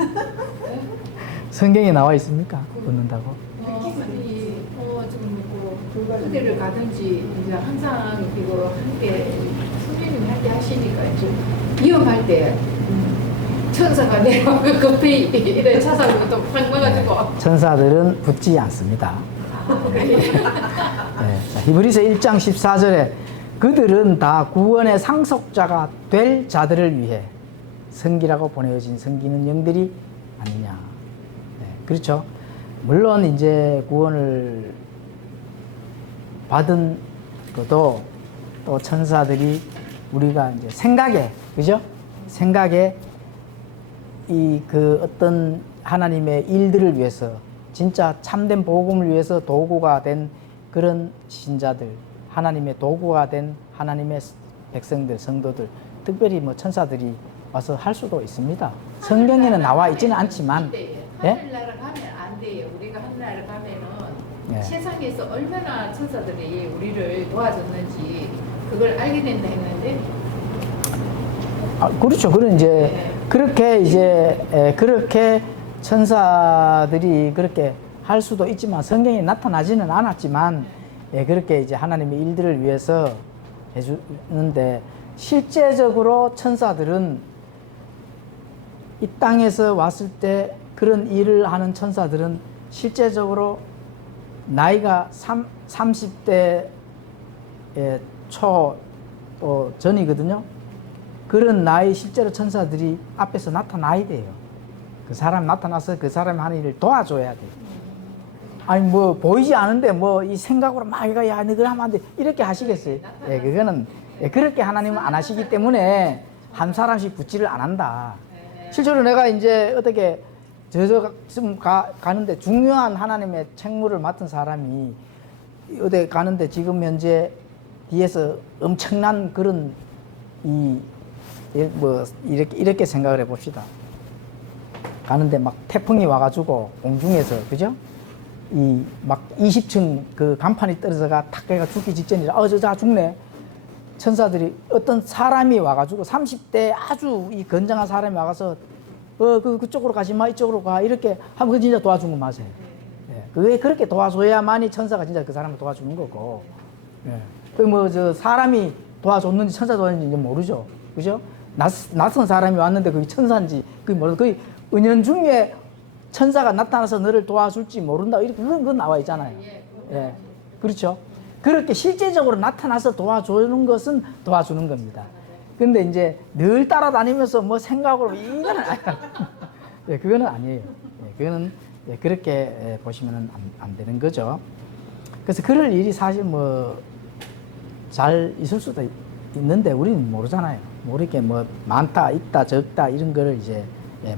성경에 나와 있습니까? 붙는다고? 아니, 지금 뭐, 그대를 가든지, 이제 항상 이거 함께, 선생님이 함께 하시니까, 좀 위험할 때, 천사가 내가 급히 이래 차사로 또 팍 막아주고. 천사들은 붙지 않습니다. 네. 자, 히브리서 1장 14절에 그들은 다 구원의 상속자가 될 자들을 위해 성기라고 보내어진 성기는 영들이 아니냐. 네, 그렇죠. 물론 이제 구원을 받은 것도 또 천사들이 우리가 이제 생각에, 그죠? 생각에 이 그 어떤 하나님의 일들을 위해서 진짜 참된 복음을 위해서 도구가 된 그런 신자들, 하나님의 도구가 된 하나님의 백성들, 성도들, 특별히 뭐 천사들이 와서 할 수도 있습니다. 성경에는 나와 있지는 않지만, 예? 하늘나라 가면 안 돼요. 우리가 하늘나라 가면은 예. 세상에서 얼마나 천사들이 우리를 도와줬는지 그걸 알게 된다 했는데, 아, 그렇죠. 그런 이제 그렇게 이제 그렇게 천사들이 그렇게 할 수도 있지만 성경에 나타나지는 않았지만 그렇게 이제 하나님의 일들을 위해서 해주는데, 실제적으로 천사들은 이 땅에서 왔을 때 그런 일을 하는 천사들은 실제적으로 나이가 30대 초 전이거든요. 그런 나이 실제로 천사들이 앞에서 나타나야 돼요. 그 사람 나타나서 그 사람이 하는 일을 도와줘야 돼요. 아니 뭐 보이지 않은데 뭐 이 생각으로 막 이거 야 너그 하면 안 돼 이렇게 하시겠어요? 예, 그거는 그렇게 하나님은 안 하시기 때문에 한 사람씩 붙지를 안 한다. 실제로 내가 이제 어떻게 저 가는데 중요한 하나님의 책무를 맡은 사람이 어디 가는데 지금 현재 뒤에서 엄청난 그런 뭐 이렇게 생각을 해봅시다. 가는데 막 태풍이 와가지고 공중에서 그죠? 이 막 20층 그 간판이 떨어져가 탁 해가 죽기 직전이라 저 죽네. 천사들이 어떤 사람이 와가지고 30대 아주 이 건장한 사람이 와가서 그쪽으로 가지 마 이쪽으로 가 이렇게 하면 그 진짜 도와준 거 맞아요. 예. 그게 그렇게 도와줘야만이 천사가 진짜 그 사람을 도와주는 거고. 예. 그 뭐 저 사람이 도와줬는지 천사 도와줬는지 모르죠. 그죠? 낯선 사람이 왔는데 그게 천사인지 그게 모르 그 은연중에 천사가 나타나서 너를 도와줄지 모른다 이렇게 그건 나와 있잖아요. 예. 그렇죠? 그렇게 실제적으로 나타나서 도와주는 것은 도와주는 겁니다. 근데 이제 늘 따라다니면서 뭐 생각으로 이거는 예, 그거는 아니에요. 예, 그거는 그렇게 보시면 안 되는 거죠. 그래서 그럴 일이 사실 뭐 잘 있을 수도 있는데 우리는 모르잖아요. 모르게 뭐 많다, 있다, 적다 이런 거를 이제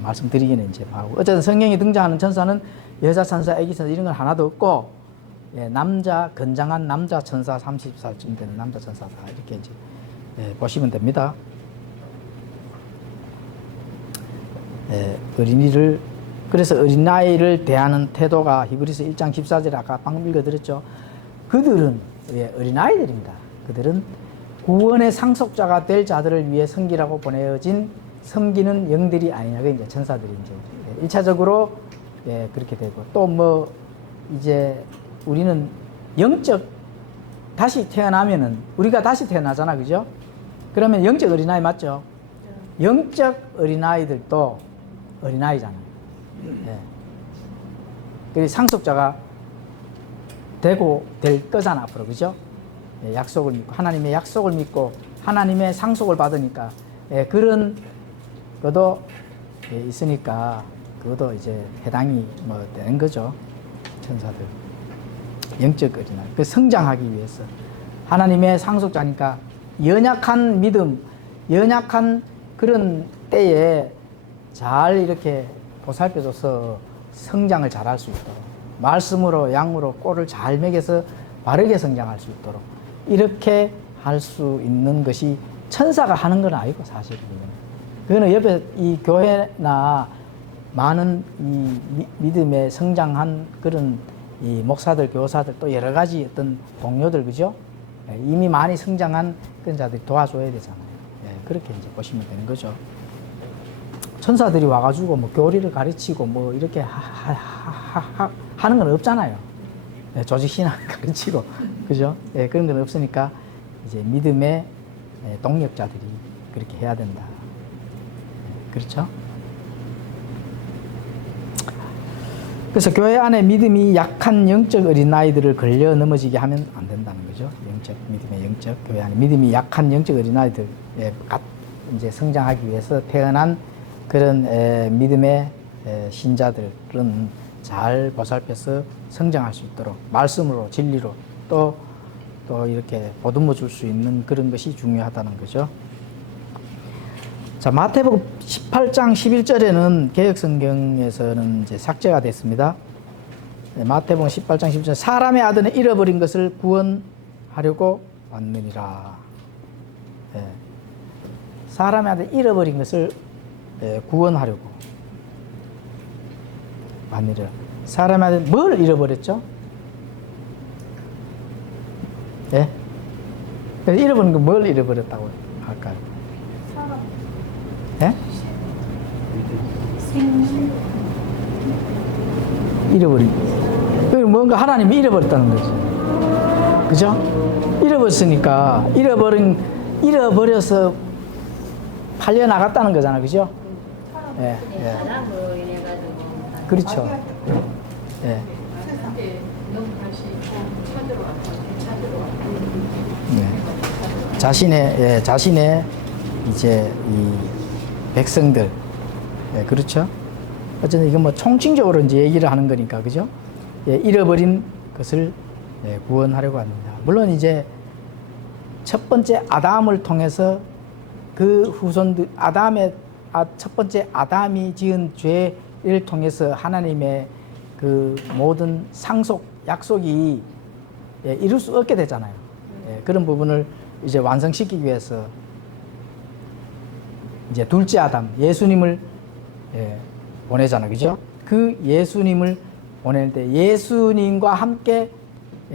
말씀드리기는 이제 하고 어쨌든 성경에 등장하는 천사는 여자 천사, 아기 천사 이런 건 하나도 없고 남자 건장한 남자 천사 30살쯤 되는 남자 천사다 이렇게 이제 보시면 됩니다. 어린이를 그래서 어린아이를 대하는 태도가 히브리서 1장 14절에 아까 방금 읽어드렸죠. 그들은 어린아이들입니다. 그들은 구원의 상속자가 될 자들을 위해 섬기라고 보내어진 섬기는 영들이 아니냐. 그 이제 천사들이 이제 1차적으로 그렇게 되고 또 뭐 이제 우리는 영적 다시 태어나면은 우리가 다시 태어나잖아, 그죠? 그러면 영적 어린아이 맞죠? 영적 어린아이들도 어린아이잖아요. 그 상속자가 되고 될 거잖아 앞으로, 그죠? 약속을 믿고 하나님의 약속을 믿고 하나님의 상속을 받으니까 그런 것도 있으니까 그것도 이제 해당이 뭐 되는 거죠. 천사들 영적 어린아이 그 성장하기 위해서 하나님의 상속자니까 연약한 믿음, 연약한 그런 때에 잘 이렇게 보살펴줘서 성장을 잘할 수 있도록 말씀으로 양으로 꼴을 잘 먹여서 바르게 성장할 수 있도록 이렇게 할 수 있는 것이 천사가 하는 건 아니고 사실은 그거는 옆에 이 교회나 많은 이 믿음에 성장한 그런 이 목사들, 교사들 또 여러 가지 어떤 동료들, 그죠? 예, 이미 많이 성장한 그런 자들이 도와줘야 되잖아요. 예, 그렇게 이제 보시면 되는 거죠. 천사들이 와가지고 뭐 교리를 가르치고 뭐 이렇게 하는 건 없잖아요. 예, 조직 신앙 가르치고, 그죠? 예, 그런 건 없으니까 이제 믿음의 동력자들이 그렇게 해야 된다. 예, 그렇죠? 그래서 교회 안에 믿음이 약한 영적 어린아이들을 걸려 넘어지게 하면 안 된다는 거죠. 믿음의 영적, 교회 안에 믿음이 약한 영적 어린아이들, 이제 성장하기 위해서 태어난 그런 믿음의 신자들은 잘 보살펴서 성장할 수 있도록 말씀으로, 진리로 또 이렇게 보듬어 줄 수 있는 그런 것이 중요하다는 거죠. 자, 마태복음 18장 11절에는 개역성경에서는 이제 삭제가 됐습니다. 네, 마태복음 18장 11절 사람의 아들은 잃어버린 것을 구원하려고 왔느니라. 네. 사람의 아들 잃어버린 것을 구원하려고 왔느니라. 사람의 아들 뭘 잃어버렸죠? 예? 네? 잃어버린 거 뭘 잃어버렸다고 할까요? 예? 잃어버린. 뭔가 하나님이 잃어버렸다는 거지. 그죠? 잃어버렸으니까, 잃어버려서 팔려나갔다는 거잖아. 그죠? 예, 예. 그렇죠. 예. 근데 너무 다시 찾으러 왔고 네. 자신의 이제 이 백성들, 예, 그렇죠? 어쨌든 이건 뭐 총칭적으로 이제 얘기를 하는 거니까, 그죠? 예, 잃어버린 것을 구원하려고 합니다. 물론 이제 첫 번째 아담을 통해서 그 후손들, 첫 번째 아담이 지은 죄를 통해서 하나님의 그 모든 상속, 약속이 이룰 수 없게 되잖아요. 그런 부분을 이제 완성시키기 위해서 이제 둘째 아담, 예수님을 보내잖아요. 그죠? 그 예수님을 보낼 때 예수님과 함께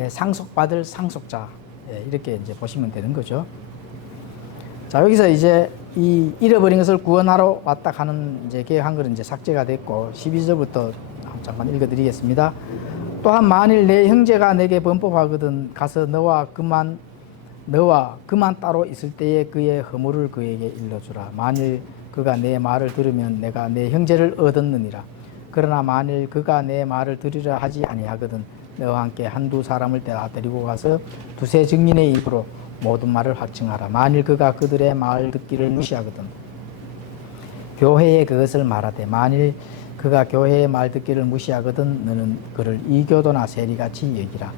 상속받을 상속자, 이렇게 이제 보시면 되는 거죠. 자, 여기서 이제 이 잃어버린 것을 구원하러 왔다 하는 이제 개혁한 것은 이제 삭제가 됐고, 12절부터 잠깐 읽어드리겠습니다. 또한 만일 내 형제가 내게 범법하거든 가서 너와 그만 따로 있을 때에 그의 허물을 그에게 일러주라. 만일 그가 내 말을 들으면 내가 내 형제를 얻었느니라. 그러나 만일 그가 내 말을 들으려 하지 아니하거든 너와 함께 한두 사람을 데리고 가서 두세 증인의 입으로 모든 말을 확증하라. 만일 그가 그들의 말 듣기를 무시하거든 교회에 그것을 말하되 만일 그가 교회의 말 듣기를 무시하거든 너는 그를 이교도나 세리같이 여기라.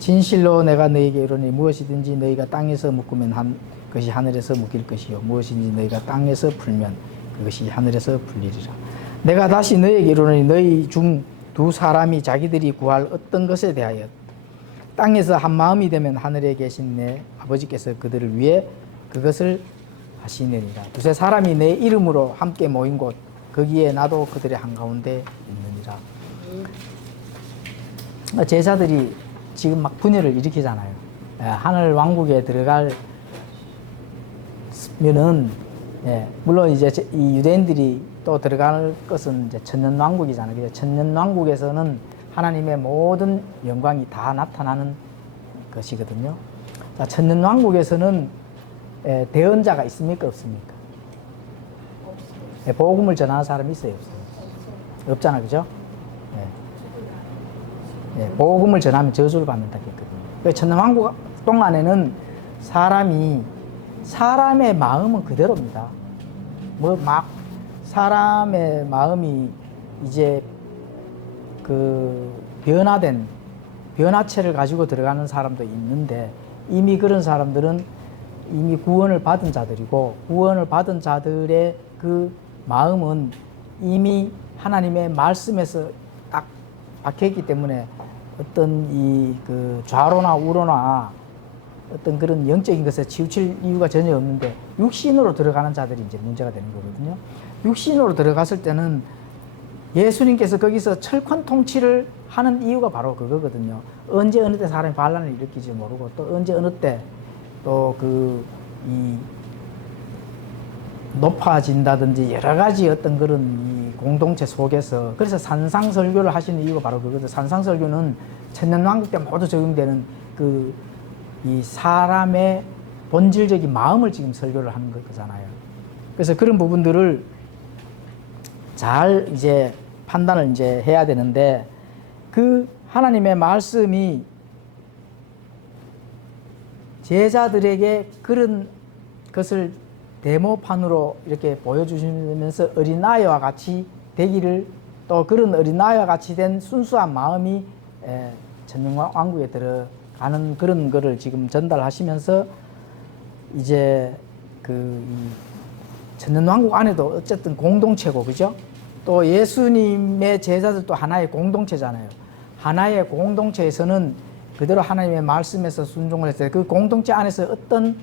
진실로 내가 너희에게 이르노니 무엇이든지 너희가 땅에서 묶으면 그것이 하늘에서 묶일 것이요 무엇인지 너희가 땅에서 풀면 그것이 하늘에서 풀리리라. 내가 다시 너희에게 이르노니 너희 중 두 사람이 자기들이 구할 어떤 것에 대하여 땅에서 한 마음이 되면 하늘에 계신 내 아버지께서 그들을 위해 그것을 하시느니라. 두세 사람이 내 이름으로 함께 모인 곳 거기에 나도 그들의 한가운데 있느니라. 제자들이 지금 막 분열을 일으키잖아요. 하늘 왕국에 들어가면은, 물론 이제 이 유대인들이 또 들어갈 것은 이제 천년 왕국이잖아요. 그래서 천년 왕국에서는 하나님의 모든 영광이 다 나타나는 것이거든요. 자, 천년 왕국에서는 대언자가 있습니까? 없습니까? 복음을 전하는 사람이 있어요? 없어요? 없잖아, 그죠? 복음을 전하면 저주를 받는다 했거든요. 천년왕국 동안에는 사람의 마음은 그대로입니다. 사람의 마음이 이제 그 변화체를 가지고 들어가는 사람도 있는데 이미 그런 사람들은 이미 구원을 받은 자들이고 구원을 받은 자들의 그 마음은 이미 하나님의 말씀에서 딱 박혀있기 때문에 어떤 이 그 좌로나 우로나 어떤 그런 영적인 것에 치우칠 이유가 전혀 없는데 육신으로 들어가는 자들이 이제 문제가 되는 거거든요. 육신으로 들어갔을 때는 예수님께서 거기서 철권 통치를 하는 이유가 바로 그거거든요. 언제 어느 때 사람이 반란을 일으킬지 모르고 또 언제 어느 때 또 이 높아진다든지 여러 가지 어떤 그런 이 공동체 속에서 그래서 산상설교를 하시는 이유가 바로 그거죠. 산상설교는 천년왕국 때 모두 적용되는 이 사람의 본질적인 마음을 지금 설교를 하는 거잖아요. 그래서 그런 부분들을 잘 이제 판단을 이제 해야 되는데 그 하나님의 말씀이 제자들에게 그런 것을 데모판으로 이렇게 보여주시면서 어린아이와 같이 되기를 또 그런 어린아이와 같이 된 순수한 마음이 천년왕국에 들어가는 그런 거를 지금 전달하시면서 이제 이 천년왕국 안에도 어쨌든 공동체고 그죠? 또 예수님의 제자들도 하나의 공동체잖아요. 하나의 공동체에서는 그대로 하나님의 말씀에서 순종을 했어요. 그 공동체 안에서 어떤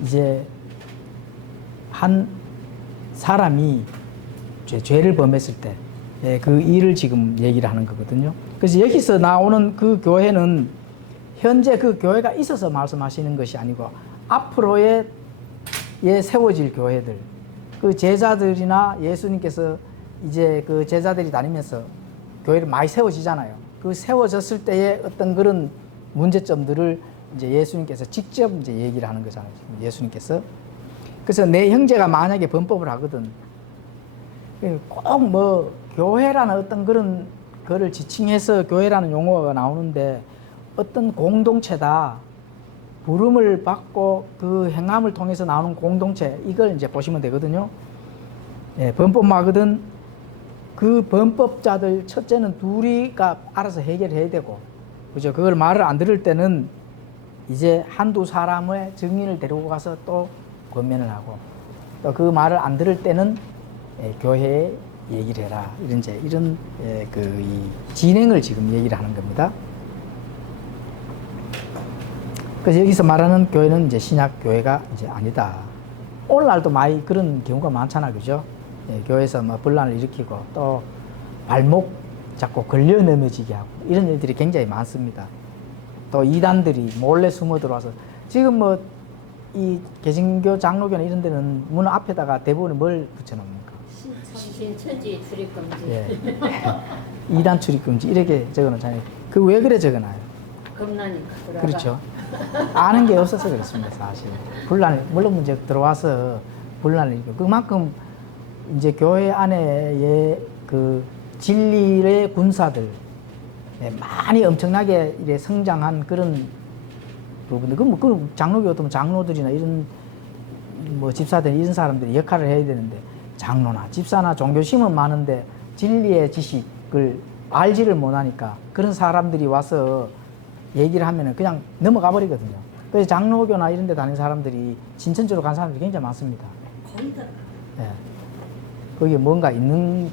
이제 한 사람이 죄를 범했을 때 그 일을 지금 얘기를 하는 거거든요. 그래서 여기서 나오는 그 교회는 현재 그 교회가 있어서 말씀하시는 것이 아니고 앞으로의 세워질 교회들, 그 제자들이나 예수님께서 이제 그 제자들이 다니면서 교회를 많이 세워지잖아요. 그 세워졌을 때의 어떤 그런 문제점들을 이제 예수님께서 직접 이제 얘기를 하는 거잖아요. 지금 예수님께서. 그래서 내 형제가 만약에 범법을 하거든. 꼭 뭐 교회라는 어떤 그런 거를 지칭해서 교회라는 용어가 나오는데 어떤 공동체다. 부름을 받고 그 행함을 통해서 나오는 공동체 이걸 이제 보시면 되거든요. 범법하거든 그 범법자들 첫째는 둘이가 알아서 해결해야 되고 그죠? 그걸 말을 안 들을 때는 이제 한두 사람의 증인을 데리고 가서 또 권면을 하고 또 그 말을 안 들을 때는 교회에 얘기를 해라 이런 이 진행을 지금 얘기를 하는 겁니다. 그래서 여기서 말하는 교회는 이제 신약 교회가 이제 아니다. 오늘날도 많이 그런 경우가 많잖아, 그죠? 교회에서 뭐 분란을 일으키고 또 발목 잡고 걸려 넘어지게 하고 이런 일들이 굉장히 많습니다. 또 이단들이 몰래 숨어 들어와서 지금 뭐 이 개신교 장로교나 이런 데는 문 앞에다가 대부분 뭘 붙여놓습니까? 신천지 출입금지. 예. 이단 출입금지 이렇게 적어놓잖아요. 그 왜 그래 적어놔요? 겁나니까. 그렇죠. 아는 게 없어서 그렇습니다, 사실. 물론 이제 들어와서 분란을 일으키고 그만큼 이제 교회 안에 그 진리의 군사들 많이 엄청나게 이래 성장한 그런 부분들. 그 장로교 장로들이나 이런 뭐 집사들 이런 사람들이 역할을 해야 되는데 장로나 집사나 종교심은 많은데 진리의 지식을 알지를 못하니까 그런 사람들이 와서 얘기를 하면은 그냥 넘어가 버리거든요. 그래서 장로교나 이런 데 다니는 사람들이 진천지로 간 사람들이 굉장히 많습니다. 거의 다. 예. 거기에 뭔가 있는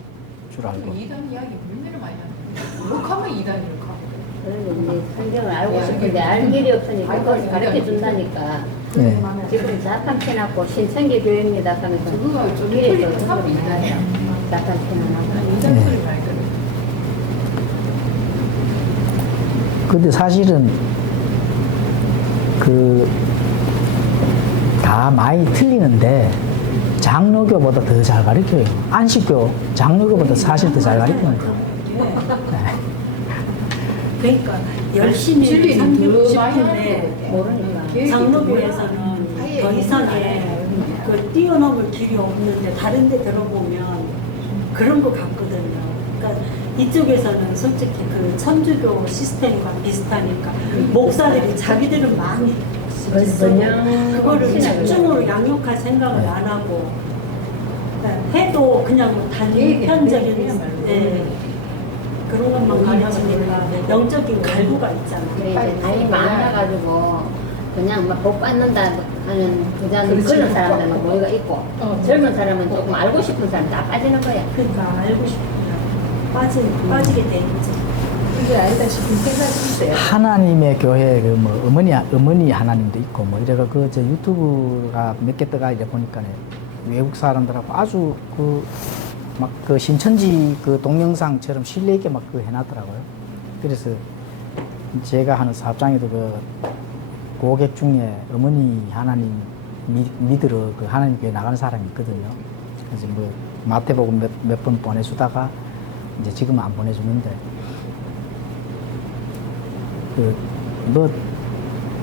줄 알고. 이단 이야기 얼마나 많이 하는데 욕하면 이단이라고 하고 그래도 이제 성경을 알고 싶은데 알 길이 없으니까 그걸 가르쳐 준다니까. 네. 지금 자탄해놨고 신천지 교회입니다 하면서 그거가 좀 길에서 틀리게 하면 이단이야. 자탄해놨고. 이단 소리 많이 들어. 근데 사실은 다 많이 틀리는데 장로교보다 더 잘 가르쳐요. 안식교 장로교보다 사실 더 잘 가르칩니다. 그러니까 열심히 진리는 섬기고 더 많이 싶은데 모르니까. 장로교에서는 더 이상의 그 뛰어넘을 길이 없는데 다른 데 들어보면 그런 것 같거든요. 그러니까 이쪽에서는 솔직히 그 천주교 시스템과 비슷하니까 목사들이 자기들은 많이 그거를 집중으로 양육할 생각을 안 하고 해도 그냥 뭐 단편적인 그런 것만 가르치니까 영적인 갈구가 있잖아요. 그래 이제 나이 많아가지고 그냥 막 복 받는다 하는 부자는 그렇지. 그런 사람들만 모이가 있고 젊은 사람은 조금 알고 싶은 사람 다 빠지는 거야. 그러니까 알고 싶으면 빠지게 돼 있지. 그게 아니다 싶은 생각이 있어요. 하나님의 교회 그 뭐 어머니 하나님도 있고 뭐 이래가 그 저 유튜브가 몇 개 떠가 이래 보니까 외국 사람들하고 아주 그 막 그 신천지 그 동영상처럼 신뢰 있게 막 그 해놨더라고요. 그래서 제가 하는 사업장에도 그 고객 중에 어머니 하나님 믿으러 그 하나님 교회 나가는 사람이 있거든요. 그래서 뭐 마태복음 몇 번 보내주다가 이제 지금은 안 보내주는데 그 뭐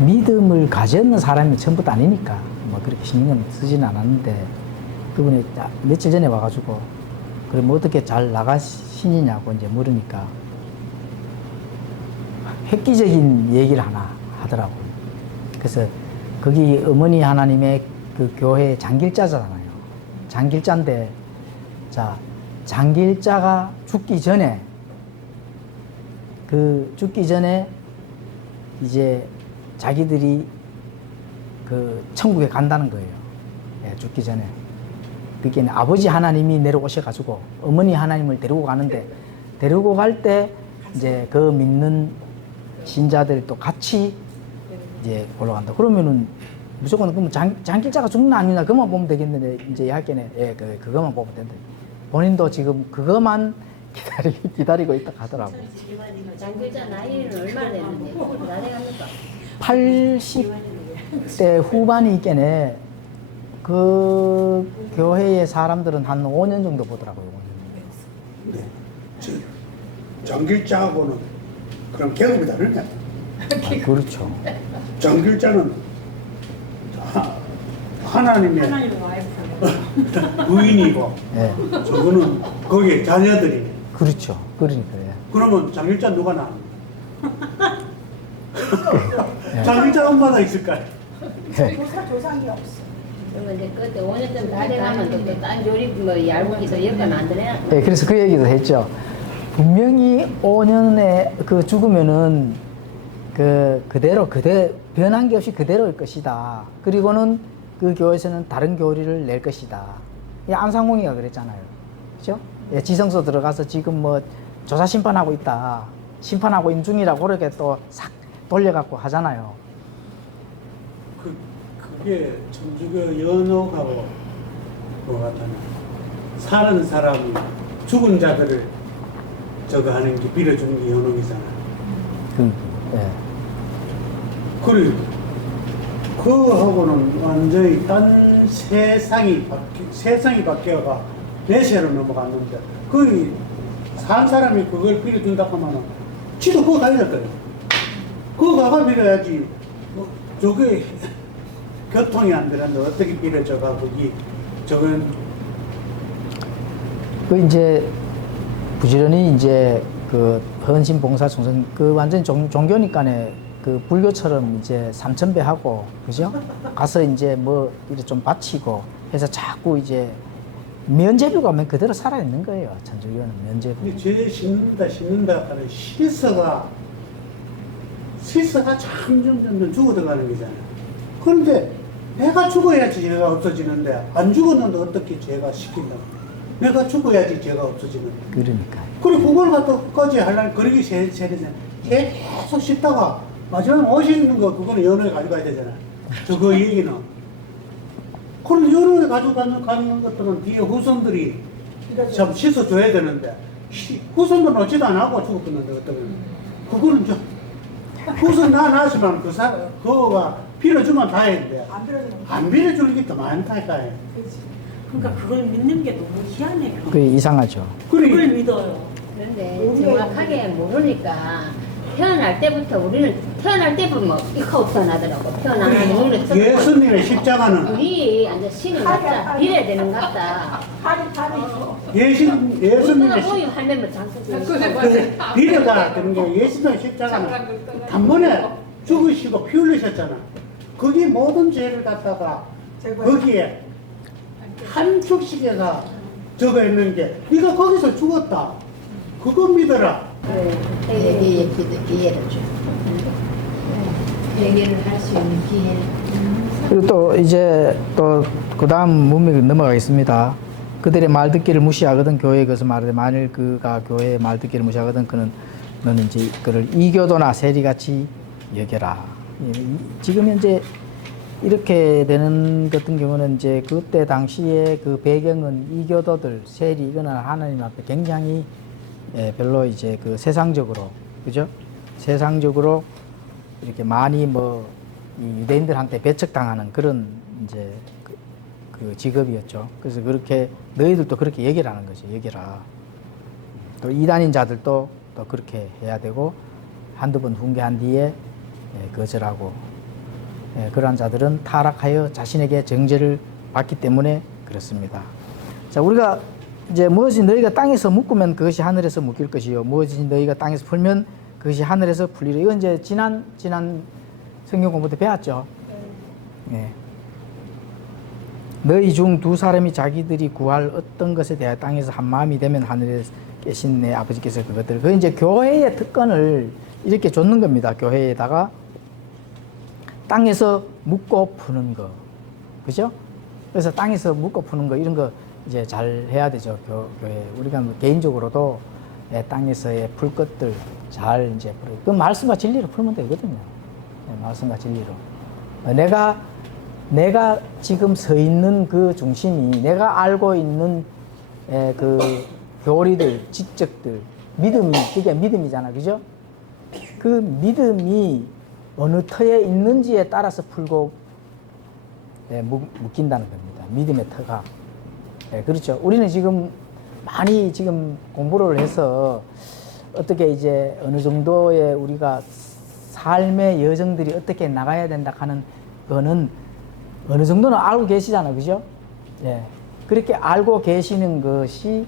믿음을 가졌는 사람이 전부도 아니니까 뭐 그렇게 신경 쓰지는 않았는데 그분이 며칠 전에 와가지고 그럼 어떻게 잘 나가시느냐고 이제 물으니까 획기적인 얘기를 하나 하더라고요. 그래서 거기 어머니 하나님의 그 교회 장길자잖아요. 장길자인데 자 장길자가 죽기 전에 이제 자기들이 그 천국에 간다는 거예요. 예, 죽기 전에. 그게 아버지 하나님이 내려오셔가지고 어머니 하나님을 데리고 가는데 데리고 갈 때 이제 그 믿는 신자들도 같이 이제 올라간다. 그러면은 무조건 그럼 장길자가 죽나 아니나 그것만 보면 되겠는데 이제 이학견에 예, 그것만 보면 된다. 본인도 지금 그것만 기다리고 있다 하더라고. 장교자 나이는 얼마나 됐는데 나이 갑니까? 80대 후반이 있겠네. 그 교회의 사람들은 한 5년 정도 보더라고요. 네. 장길자하고는 그럼 계급이 다르냐? 그렇죠. 장길자는 하나님의 하나님 와이프. 부인이고 예, 저거는 거기에 자녀들이네. 그렇죠. 그러니까요. 그러면 장길자 누가 나옵니까? 장길자 엄마가 있을까요? 예. 그러면 이제 그때 5년 좀 다 돼가면 또딴 요리 뭐 얇기도 여건 안 되네. 예, 그래서 그 얘기도 했죠. 분명히 5년에 그 죽으면은 그대로 변한 게 없이 그대로일 것이다. 그리고는 그 교회에서는 다른 교리를 낼 것이다. 이 안상홍이가 그랬잖아요. 그죠? 예, 지성소 들어가서 지금 뭐 조사 심판하고 있다. 심판하고 있는 중이라고 그렇게 또 싹 돌려갖고 하잖아요. 그게 천주교 연옥하고 뭐 같잖아. 사는 사람이 죽은 자들을 저거 하는 게 빌어주는 게 연옥이잖아. 예. 그래 그하고는 완전히 딴 세상이 바뀌어가 내세로 넘어갔는데 그 산 사람이 그걸 빌어준다고 하면은 지도 그거 가야 될 거예요. 그거 가가 빌어야지. 저게 교통이 안 되는데 어떻게 빌어줘가 거기 저건 그 이제 부지런히 이제 그 헌신 봉사 청소년 그 완전 종교니까네 그 불교처럼 이제 삼천배 하고 그죠? 가서 이제 뭐 이렇게 좀 바치고 해서 자꾸 이제 면죄부가 면 그대로 살아 있는 거예요. 천주교는 면죄부. 근데 죄 씻는다 하는 실서가 점점 죽어들어가는 거잖아. 그런데 내가 죽어야지 죄가 없어지는데 안 죽었는데 어떻게 죄가 시킨다고? 내가 죽어야지 죄가 없어지는데. 그러니까요. 그리고 그걸 갖다 끝까지 하려면 그러기 세대잖아. 계속 씻다가 마지막에 오시는 거 그거는 연어에 가져가야 되잖아. 그 얘기는. 그럼 연어에 가져가는 것들은 뒤에 후손들이 참 씻어줘야 되는데 후손들은 어찌도 안 하고 죽었는데 어떤 그거는 좀 후손 낳으시면 그거가 빌어주면 다행인데 안 빌어주는 게 더 많다니까. 그러니까 그걸 믿는 게 너무 희한해요. 그게 이상하죠. 그걸 믿어요. 그런데 정확하게 모르니까 태어날 때부터 우리는 태어날 때부터 뭐 이카부터 나더라고. 태어나는 눈을 예수님의 십자가는 우리 완전 신이 같다. 빌어야 되는 것 같다. 예수님의 모임 하면 뭐 장수 비례가 되는 게 예수님의 십자가는 단번에 죽으시고 피 흘리셨잖아. 거기 모든 죄를 갖다가 거기에 한 축씩에가 적어 있는 게 네가 거기서 죽었다. 그거 믿어라. 여기에 기회를 줘. 얘기를 할 수 있는 기회를. 그리고 또 이제 또 그 다음 문맥으로 넘어가겠습니다. 그들의 말 듣기를 무시하거든 교회에 가서 말하되 만일 그가 교회의 말 듣기를 무시하거든 그는 너는 이제 그를 이교도나 세리같이 여겨라. 지금 현재 이렇게 되는 같은 경우는 이제 그때 당시에 그 배경은 이교도들, 세리 이거는 하나님 앞에 굉장히 별로 이제 그 세상적으로, 그죠? 세상적으로 이렇게 많이 뭐 이 유대인들한테 배척당하는 그런 이제 그 직업이었죠. 그래서 그렇게 너희들도 그렇게 여기라는 거죠. 여기라. 또 이단인 자들도 또 그렇게 해야 되고 한두 번 훈계한 뒤에 거절하고 그러한 자들은 타락하여 자신에게 정죄를 받기 때문에 그렇습니다. 자, 우리가 이제 무엇이 너희가 땅에서 묶으면 그것이 하늘에서 묶일 것이요 무엇이 너희가 땅에서 풀면 그것이 하늘에서 풀리라. 이건 이제 지난 성경 공부 때 배웠죠. 예. 너희 중 두 사람이 자기들이 구할 어떤 것에 대하여 땅에서 한 마음이 되면 하늘에 계신 내 아버지께서 그것들, 그 이제 교회의 특권을 이렇게 줬는 겁니다. 교회에다가 땅에서 묶고 푸는 거, 그죠? 그래서 땅에서 묶고 푸는 거 이런 거 이제 잘 해야 되죠. 교회 우리가 뭐 개인적으로도 땅에서의 풀 것들 잘 이제 그 말씀과 진리로 풀면 되거든요. 말씀과 진리로 내가 지금 서 있는 그 중심이 내가 알고 있는 그 교리들, 지적들, 믿음이, 그게 믿음이잖아, 그죠? 그 믿음이 어느 터에 있는지에 따라서 풀고 묶인다는 겁니다. 믿음의 터가. 그렇죠. 우리는 지금 많이 지금 공부를 해서 어떻게 이제 어느 정도의 우리가 삶의 여정들이 어떻게 나가야 된다 하는 거는 어느 정도는 알고 계시잖아요. 그죠? 예. 그렇게 알고 계시는 것이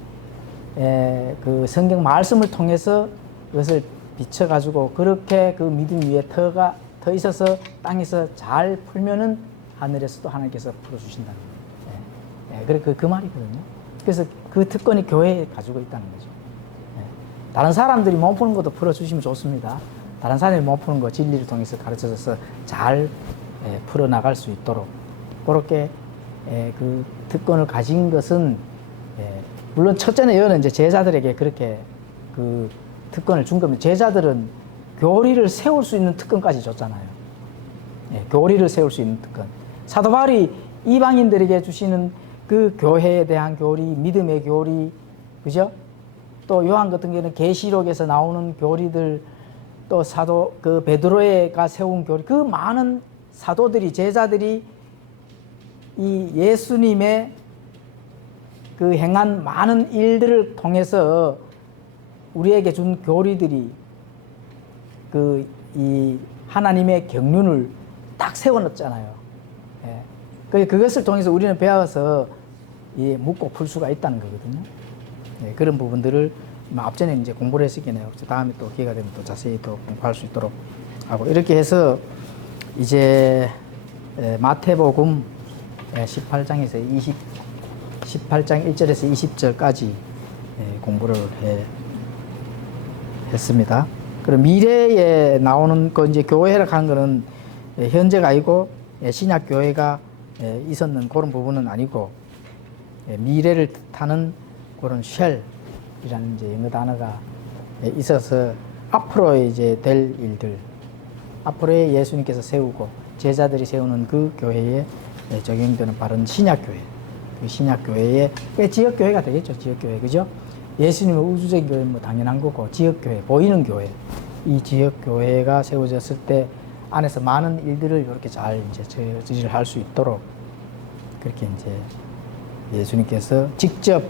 그 성경 말씀을 통해서 그것을 비춰가지고 그렇게 그 믿음 위에 터가 터 있어서 땅에서 잘 풀면은 하늘에서도 하나님께서 풀어주신다는 거예요. 예. 그 말이거든요. 그래서 그 특권이 교회에 가지고 있다는 거죠. 예. 다른 사람들이 못 푸는 것도 풀어주시면 좋습니다. 다른 사람이 못 푸는 거 진리를 통해서 가르쳐줘서 잘 풀어나갈 수 있도록 그렇게 그 특권을 가진 것은 물론 첫째는 이거는 이제 제자들에게 그렇게 그 특권을 준 겁니다. 제자들은 교리를 세울 수 있는 특권까지 줬잖아요. 교리를 세울 수 있는 특권. 사도 바울이 이방인들에게 주시는 그 교회에 대한 교리, 믿음의 교리, 그죠? 또 요한 같은 경우는 계시록에서 나오는 교리들, 또 사도 그 베드로가 세운 교리, 그 많은 사도들이 제자들이 이 예수님의 그 행한 많은 일들을 통해서 우리에게 준 교리들이 그 이 하나님의 경륜을 딱 세워놨잖아요. 그것을 통해서 우리는 배워서 묻고 풀 수가 있다는 거거든요. 그런 부분들을 앞전에 이제 공부를 했었겠네요. 다음에 또 기회가 되면 또 자세히 또 공부할 수 있도록 하고 이렇게 해서 이제 마태복음 18장에서 18장 1절에서 20절까지 공부를 했습니다. 그럼 미래에 나오는 거 이제 교회라고 하는 거는 현재가 아니고 신약 교회가 있었는 그런 부분은 아니고 미래를 뜻하는 그런 shall이라는 이제 영어 단어가 있어서 앞으로 이제 될 일들, 앞으로의 예수님께서 세우고 제자들이 세우는 그 교회에 적용되는 바른 신약 교회, 그 신약 교회의 지역 교회가 되겠죠. 지역 교회, 그죠? 예수님의 우주적인 교회 뭐 당연한 거고 지역 교회, 보이는 교회, 이 지역 교회가 세워졌을 때 안에서 많은 일들을 이렇게 잘 이제 저지를 할 수 있도록 그렇게 이제 예수님께서 직접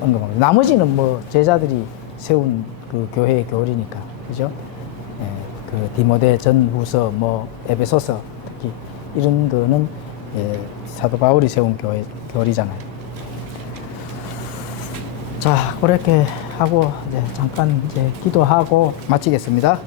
언급합니다. 나머지는 뭐 제자들이 세운 그 교회의 교리니까, 그죠? 그 디모데 전후서, 뭐 에베소서 특히 이런 거는 사도 바울이 세운 교리잖아요. 자, 그렇게 하고 이제 잠깐 이제 기도하고 마치겠습니다.